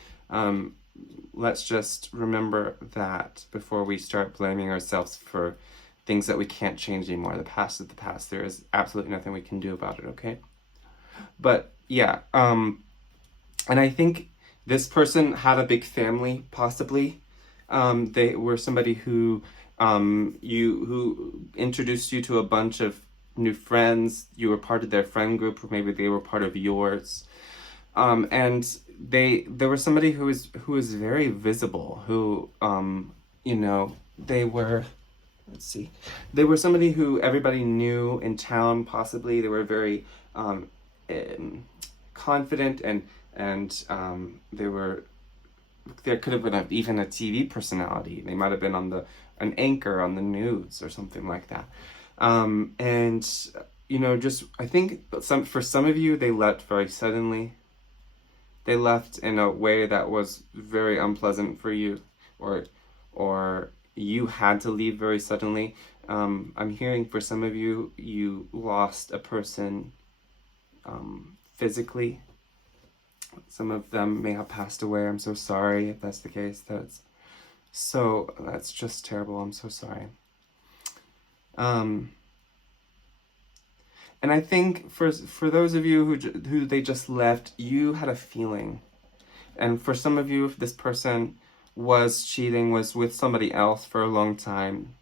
let's just remember that before we start blaming ourselves for things that we can't change anymore. The past is the past. There is absolutely nothing we can do about it, okay? But yeah, and I think this person had a big family, possibly. They were somebody who who introduced you to a bunch of new friends. You were part of their friend group, or maybe they were part of yours. And there was somebody who was very visible, who they were, let's see, they were somebody who everybody knew in town. Possibly they were very confident, and there could have been even a TV personality. They might have been an anchor on the news or something like that. And just I think for some of you, they left very suddenly. They left in a way that was very unpleasant for you, or you had to leave very suddenly. I'm hearing for some of you, you lost a person physically. Some of them may have passed away. I'm so sorry if that's the case. That's just terrible. I'm so sorry. And I think for those of you who they just left, you had a feeling. And for some of you, if this person was cheating, was with somebody else for a long time,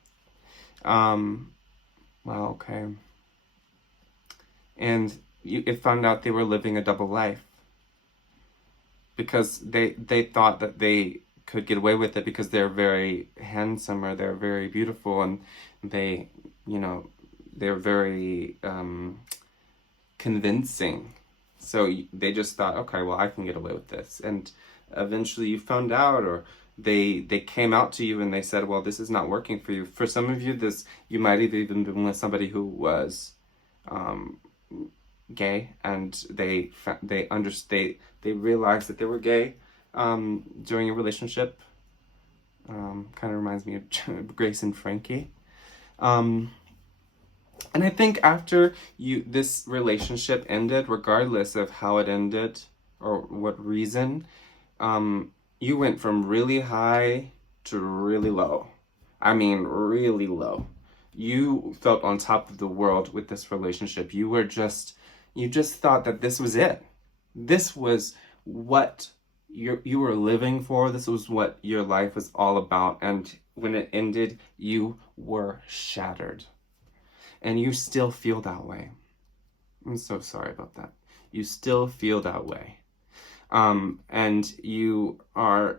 well, okay. And it found out they were living a double life because they thought that they could get away with it because they're very handsome or they're very beautiful, and they, they're very convincing. So they just thought, okay, well, I can get away with this. And eventually you found out, or they came out to you and they said, well, this is not working for you. For some of you, you might have even been with somebody who was gay, and they realized that they were gay during a relationship. Kind of reminds me of Grace and Frankie. And I think after this relationship ended, regardless of how it ended or what reason, you went from really high to really low. I mean, really low. You felt on top of the world with this relationship. You just thought that this was it. This was what you were living for. This was what your life was all about. And when it ended, you were shattered. And you still feel that way. I'm so sorry about that. You still feel that way. And I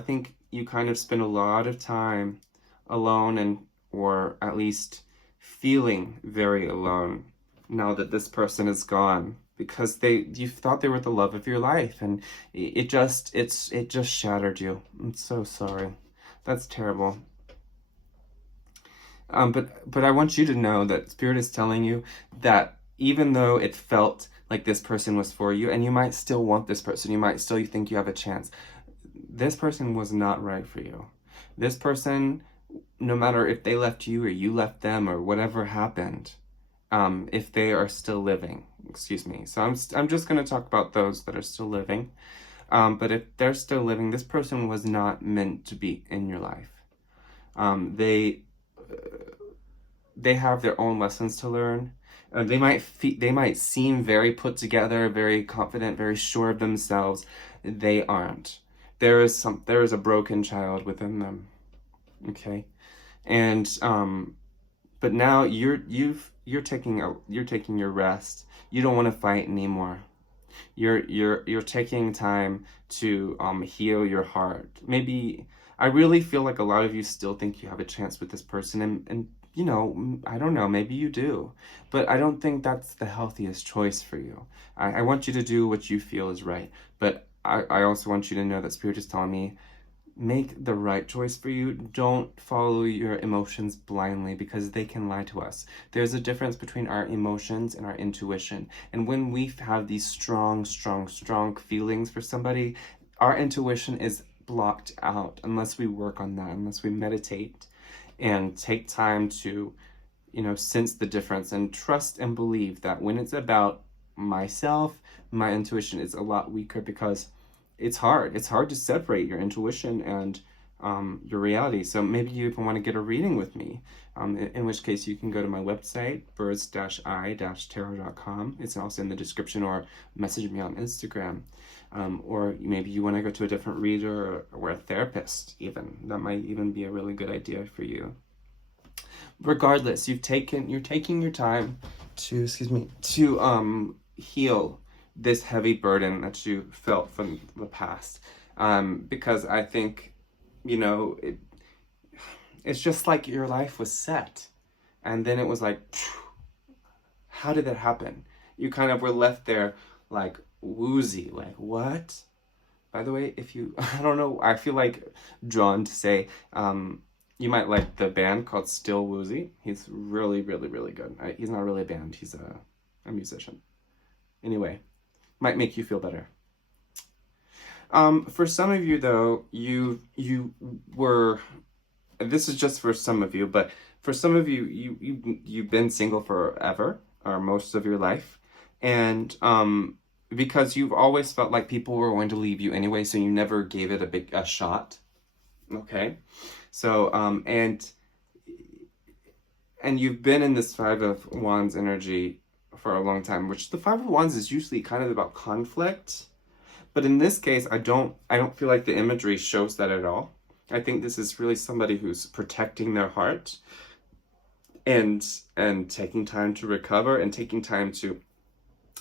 think you kind of spend a lot of time alone, or at least feeling very alone now that this person is gone, because you thought they were the love of your life, and it just shattered you. I'm so sorry. That's terrible. But I want you to know that Spirit is telling you that even though it felt like this person was for you, and you might still want this person, you might still think you have a chance, this person was not right for you. This person, no matter if they left you or you left them or whatever happened, if they are still living, excuse me. So I'm just going to talk about those that are still living. But if they're still living, this person was not meant to be in your life. They have their own lessons to learn. They might seem very put together, very confident, very sure of themselves. They aren't. There is a broken child within them. Okay, and but now you're taking your rest. You don't want to fight anymore. You're taking time to heal your heart. Maybe I really feel like a lot of you still think you have a chance with this person, and I don't know, maybe you do, but I don't think that's the healthiest choice for you. I want you to do what you feel is right, but I also want you to know that Spirit is telling me, make the right choice for you. Don't follow your emotions blindly, because they can lie to us. There's a difference between our emotions and our intuition. And when we have these strong feelings for somebody, our intuition is blocked out unless we work on that, unless we meditate and take time to, sense the difference and trust and believe that when it's about myself, my intuition is a lot weaker, because it's hard. It's hard to separate your intuition and your reality. So maybe you even want to get a reading with me, in which case you can go to my website, birds-i-tarot.com. It's also in the description, or message me on Instagram. Or maybe you want to go to a different reader or a therapist even. That might even be a really good idea for you. Regardless, you're taking your time to, heal this heavy burden that you felt from the past. Because I think, it's just like your life was set. And then it was like, how did that happen? You kind of were left there like woozy, like, what? By the way, I don't know, I feel like drawn to say, you might like the band called Still Woozy. He's really, really, really good. He's not really a band, he's a musician. Anyway, might make you feel better. For some of you though, you were, this is just for some of you, but for some of you, you've been single forever, or most of your life, And because you've always felt like people were going to leave you anyway, so you never gave it a shot. Okay, so and you've been in this Five of Wands energy for a long time, which the Five of Wands is usually kind of about conflict. But in this case, I don't feel like the imagery shows that at all. I think this is really somebody who's protecting their heart and taking time to recover and taking time to,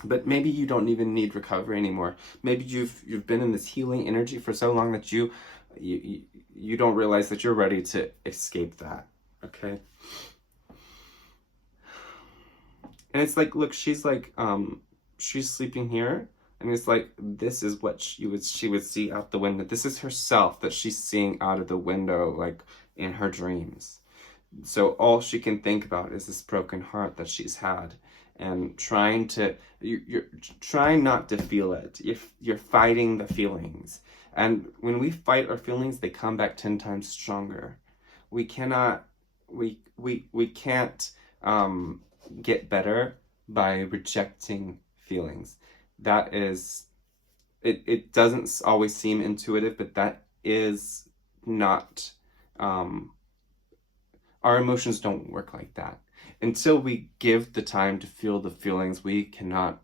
but maybe you don't even need recovery anymore. Maybe you've been in this healing energy for so long that you don't realize that you're ready to escape that. Okay? And it's like, look, she's sleeping here, and it's like this is what she would see out the window. This is herself that she's seeing out of the window, like in her dreams. So all she can think about is this broken heart that she's had, and you're trying not to feel it. You're fighting the feelings, and when we fight our feelings, they come back 10 times stronger. We cannot we can't get better by rejecting feelings. That is, it doesn't always seem intuitive, but that is not, our emotions don't work like that. Until we give the time to feel the feelings, we cannot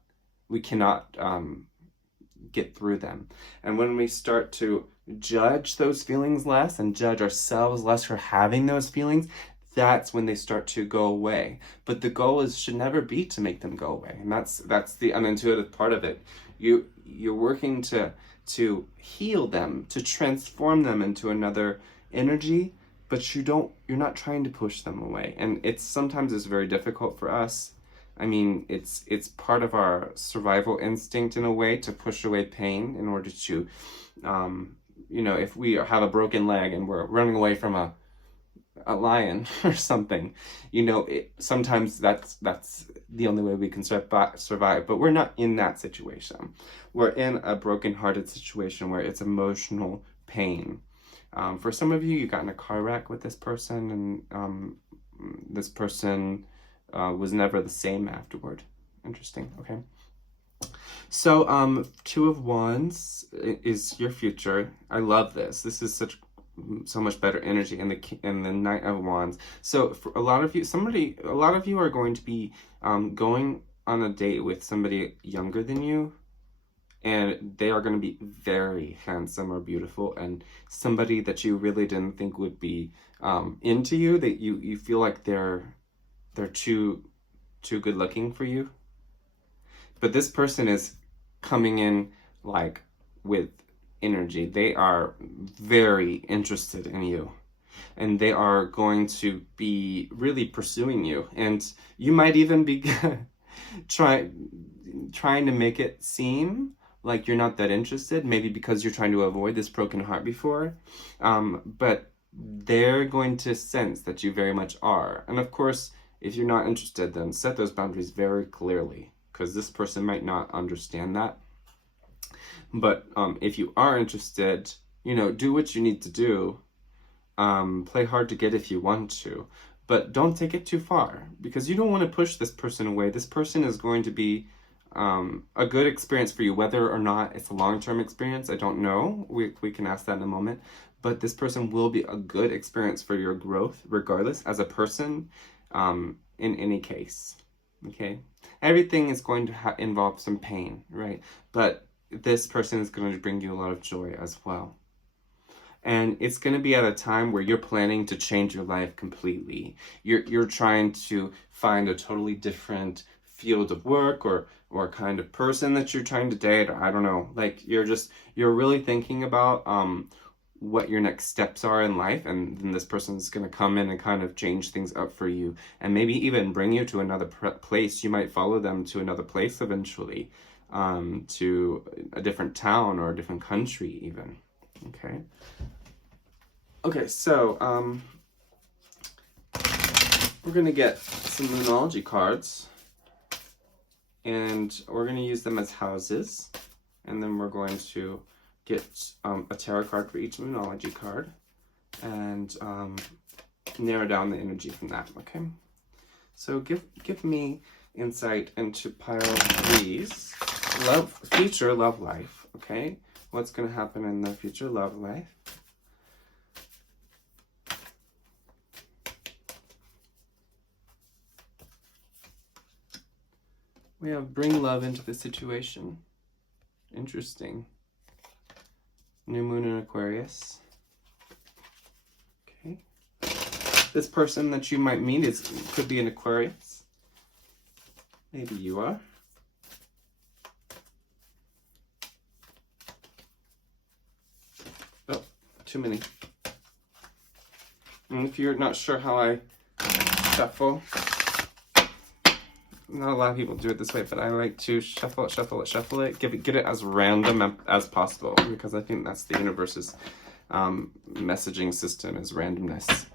get through them. And when we start to judge those feelings less and judge ourselves less for having those feelings, that's when they start to go away. But the goal should never be to make them go away, and that's the unintuitive part of it. You're working to heal them, to transform them into another energy, but you're not trying to push them away. And sometimes it's very difficult for us. I mean, it's part of our survival instinct in a way to push away pain in order to, if we have a broken leg and we're running away from a lion or something, sometimes that's the only way we can survive. But we're not in that situation. We're in a broken-hearted situation where it's emotional pain. For some of you, you got in a car wreck with this person, and this person was never the same afterward. Interesting. Okay. So, Two of Wands is your future. I love this. This is so much better energy, and the Knight of Wands. So for a lot of you are going to be going on a date with somebody younger than you, and they are going to be very handsome or beautiful, and somebody that you really didn't think would be into you, that you feel like they're too good looking for you. But this person is coming in like with energy. They are very interested in you, and they are going to be really pursuing you, and you might even be trying to make it seem like you're not that interested, maybe because you're trying to avoid this broken heart before, but they're going to sense that you very much are. And of course, if you're not interested, then set those boundaries very clearly, because this person might not understand that. But if you are interested, do what you need to do. Play hard to get if you want to, but don't take it too far, because you don't want to push this person away. This person is going to be a good experience for you, whether or not it's a long-term experience. I don't know. We can ask that in a moment. But this person will be a good experience for your growth, regardless, as a person, in any case. Okay? Everything is going to involve some pain, right? But this person is going to bring you a lot of joy as well. And it's going to be at a time where you're planning to change your life completely. You're trying to find a totally different field of work, or kind of person that you're trying to date, or I don't know. Like, you're really thinking about what your next steps are in life, and then this person's going to come in and kind of change things up for you, and maybe even bring you to another place. You might follow them to another place eventually, to a different town or a different country even. Okay, so we're going to get some Moonology cards, and we're going to use them as houses, and then we're going to get a tarot card for each Moonology card, and narrow down the energy from that. Okay, so give me insight into pile 3's future love life. Okay, what's going to happen in the future love life? We have bring love into the situation. Interesting. New moon in Aquarius. Okay. This person that you might meet could be an Aquarius. Maybe you are. Oh, too many. And if you're not sure how I shuffle, not a lot of people do it this way, but I like to shuffle it, get it as random as possible, because I think that's the universe's messaging system, is randomness.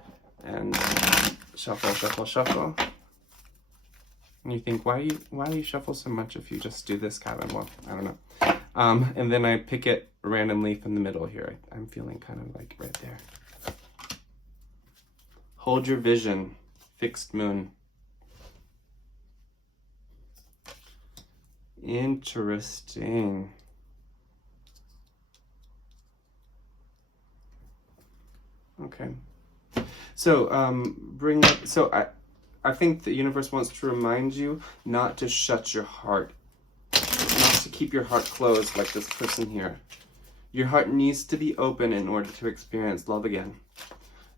And shuffle. And you think, why do you shuffle so much if you just do this, Kevin? Well, I don't know. And then I pick it randomly from the middle here. I'm feeling kind of like right there. Hold your vision, fixed moon. Interesting. Okay. So I think the universe wants to remind you not to shut your heart, not to keep your heart closed like this person here. Your heart needs to be open in order to experience love again.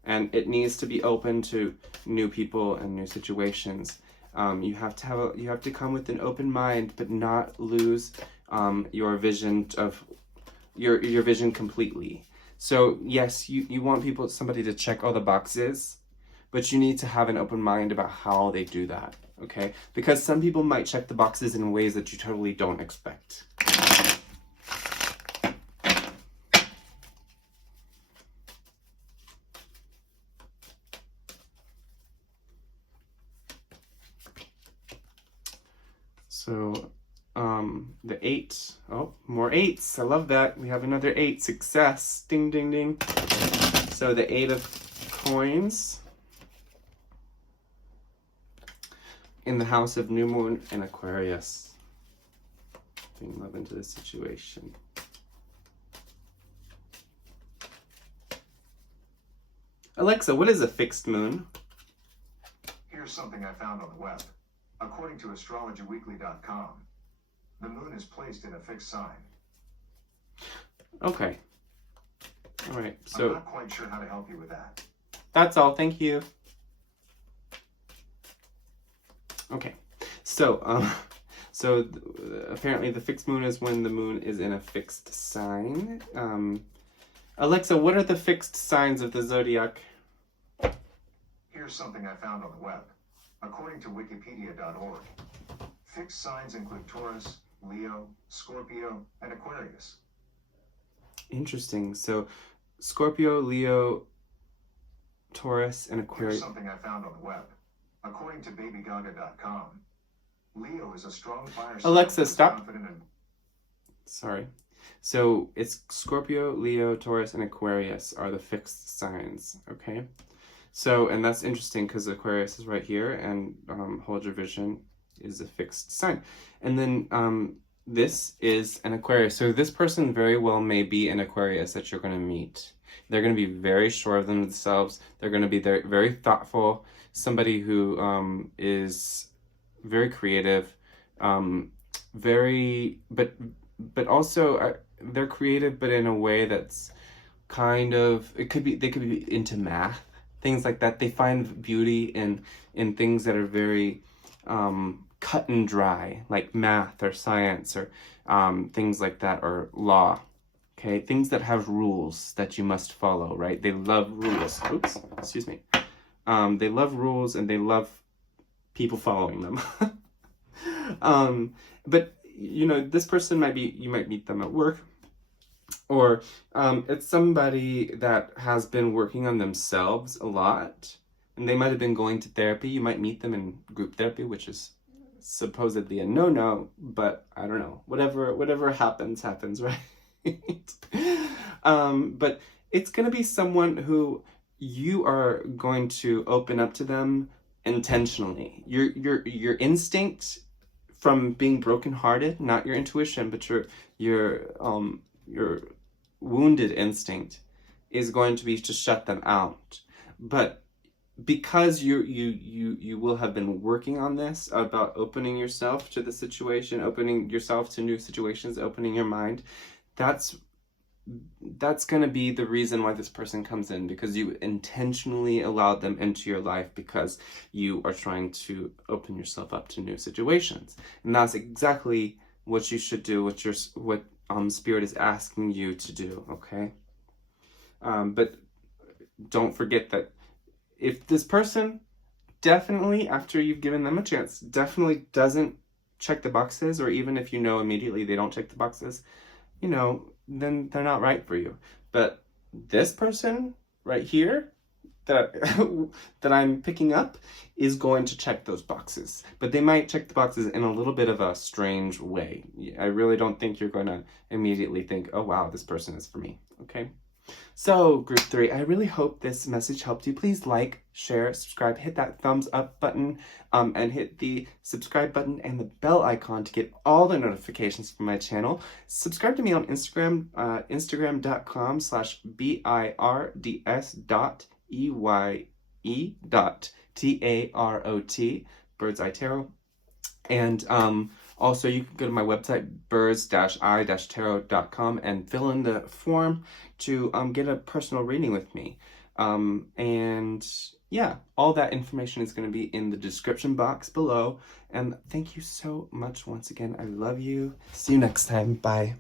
And it needs to be open to new people and new situations. You have to come with an open mind, but not lose your vision of your vision completely. So yes, you want somebody to check all the boxes, but you need to have an open mind about how they do that, okay? Because some people might check the boxes in ways that you totally don't expect. So the 8, oh, more 8s. I love that. We have another 8, success. Ding, ding, ding. So the 8 of coins in the house of new moon and Aquarius. Bring love into the situation. Alexa, what is a fixed moon? Here's something I found on the web. According to astrologyweekly.com, the moon is placed in a fixed sign. Okay. All right. So I'm not quite sure how to help you with that. That's all. Thank you. Okay. So apparently the fixed moon is when the moon is in a fixed sign. Alexa, what are the fixed signs of the zodiac? Here's something I found on the web. According to wikipedia.org, fixed signs include Taurus, Leo, Scorpio, and Aquarius. Interesting. So Scorpio, Leo, Taurus, and Aquarius. Here's something I found on the web. According to babygaga.com, Leo is a strong fire sign. Alexa, stop. Confident and... Sorry. So it's Scorpio, Leo, Taurus, and Aquarius are the fixed signs, okay? So, and that's interesting because Aquarius is right here, and hold your vision is a fixed sign. And then this is an Aquarius. So this person very well may be an Aquarius that you're going to meet. They're going to be very sure of themselves. They're going to be very, very thoughtful. Somebody who is very creative, but also they're creative, but in a way that's kind of, they could be into math, things like that. They find beauty in things that are very cut and dry, like math or science or things like that, or law. Okay, things that have rules that you must follow, right? They love rules. Oops, excuse me. They love rules and they love people following them. But you know, this person you might meet them at work, or it's somebody that has been working on themselves a lot, and they might have been going to therapy. You might meet them in group therapy, which is supposedly a no-no, but I don't know. Whatever happens, right? But it's going to be someone who you are going to open up to them intentionally. Your instinct from being brokenhearted, not your intuition, but your wounded instinct is going to be to shut them out. But because you will have been working on this about opening yourself to the situation, opening yourself to new situations, opening your mind, that's going to be the reason why this person comes in, because you intentionally allowed them into your life because you are trying to open yourself up to new situations. And that's exactly what you should do, what Spirit is asking you to do, okay? But don't forget that if this person definitely, after you've given them a chance, definitely doesn't check the boxes, or even if you know immediately they don't check the boxes, then they're not right for you. But this person right here that that I'm picking up is going to check those boxes, but they might check the boxes in a little bit of a strange way. I really don't think you're going to immediately think, oh wow, this person is for me. Okay. So, group 3, I really hope this message helped you. Please like, share, subscribe, hit that thumbs up button, and hit the subscribe button and the bell icon to get all the notifications from my channel. Subscribe to me on Instagram, instagram.com/birds.eye.tarot, Bird's Eye Tarot. And also, you can go to my website, birds-i-tarot.com, and fill in the form to get a personal reading with me. And yeah, all that information is going to be in the description box below. And thank you so much once again. I love you. See you next time. Bye.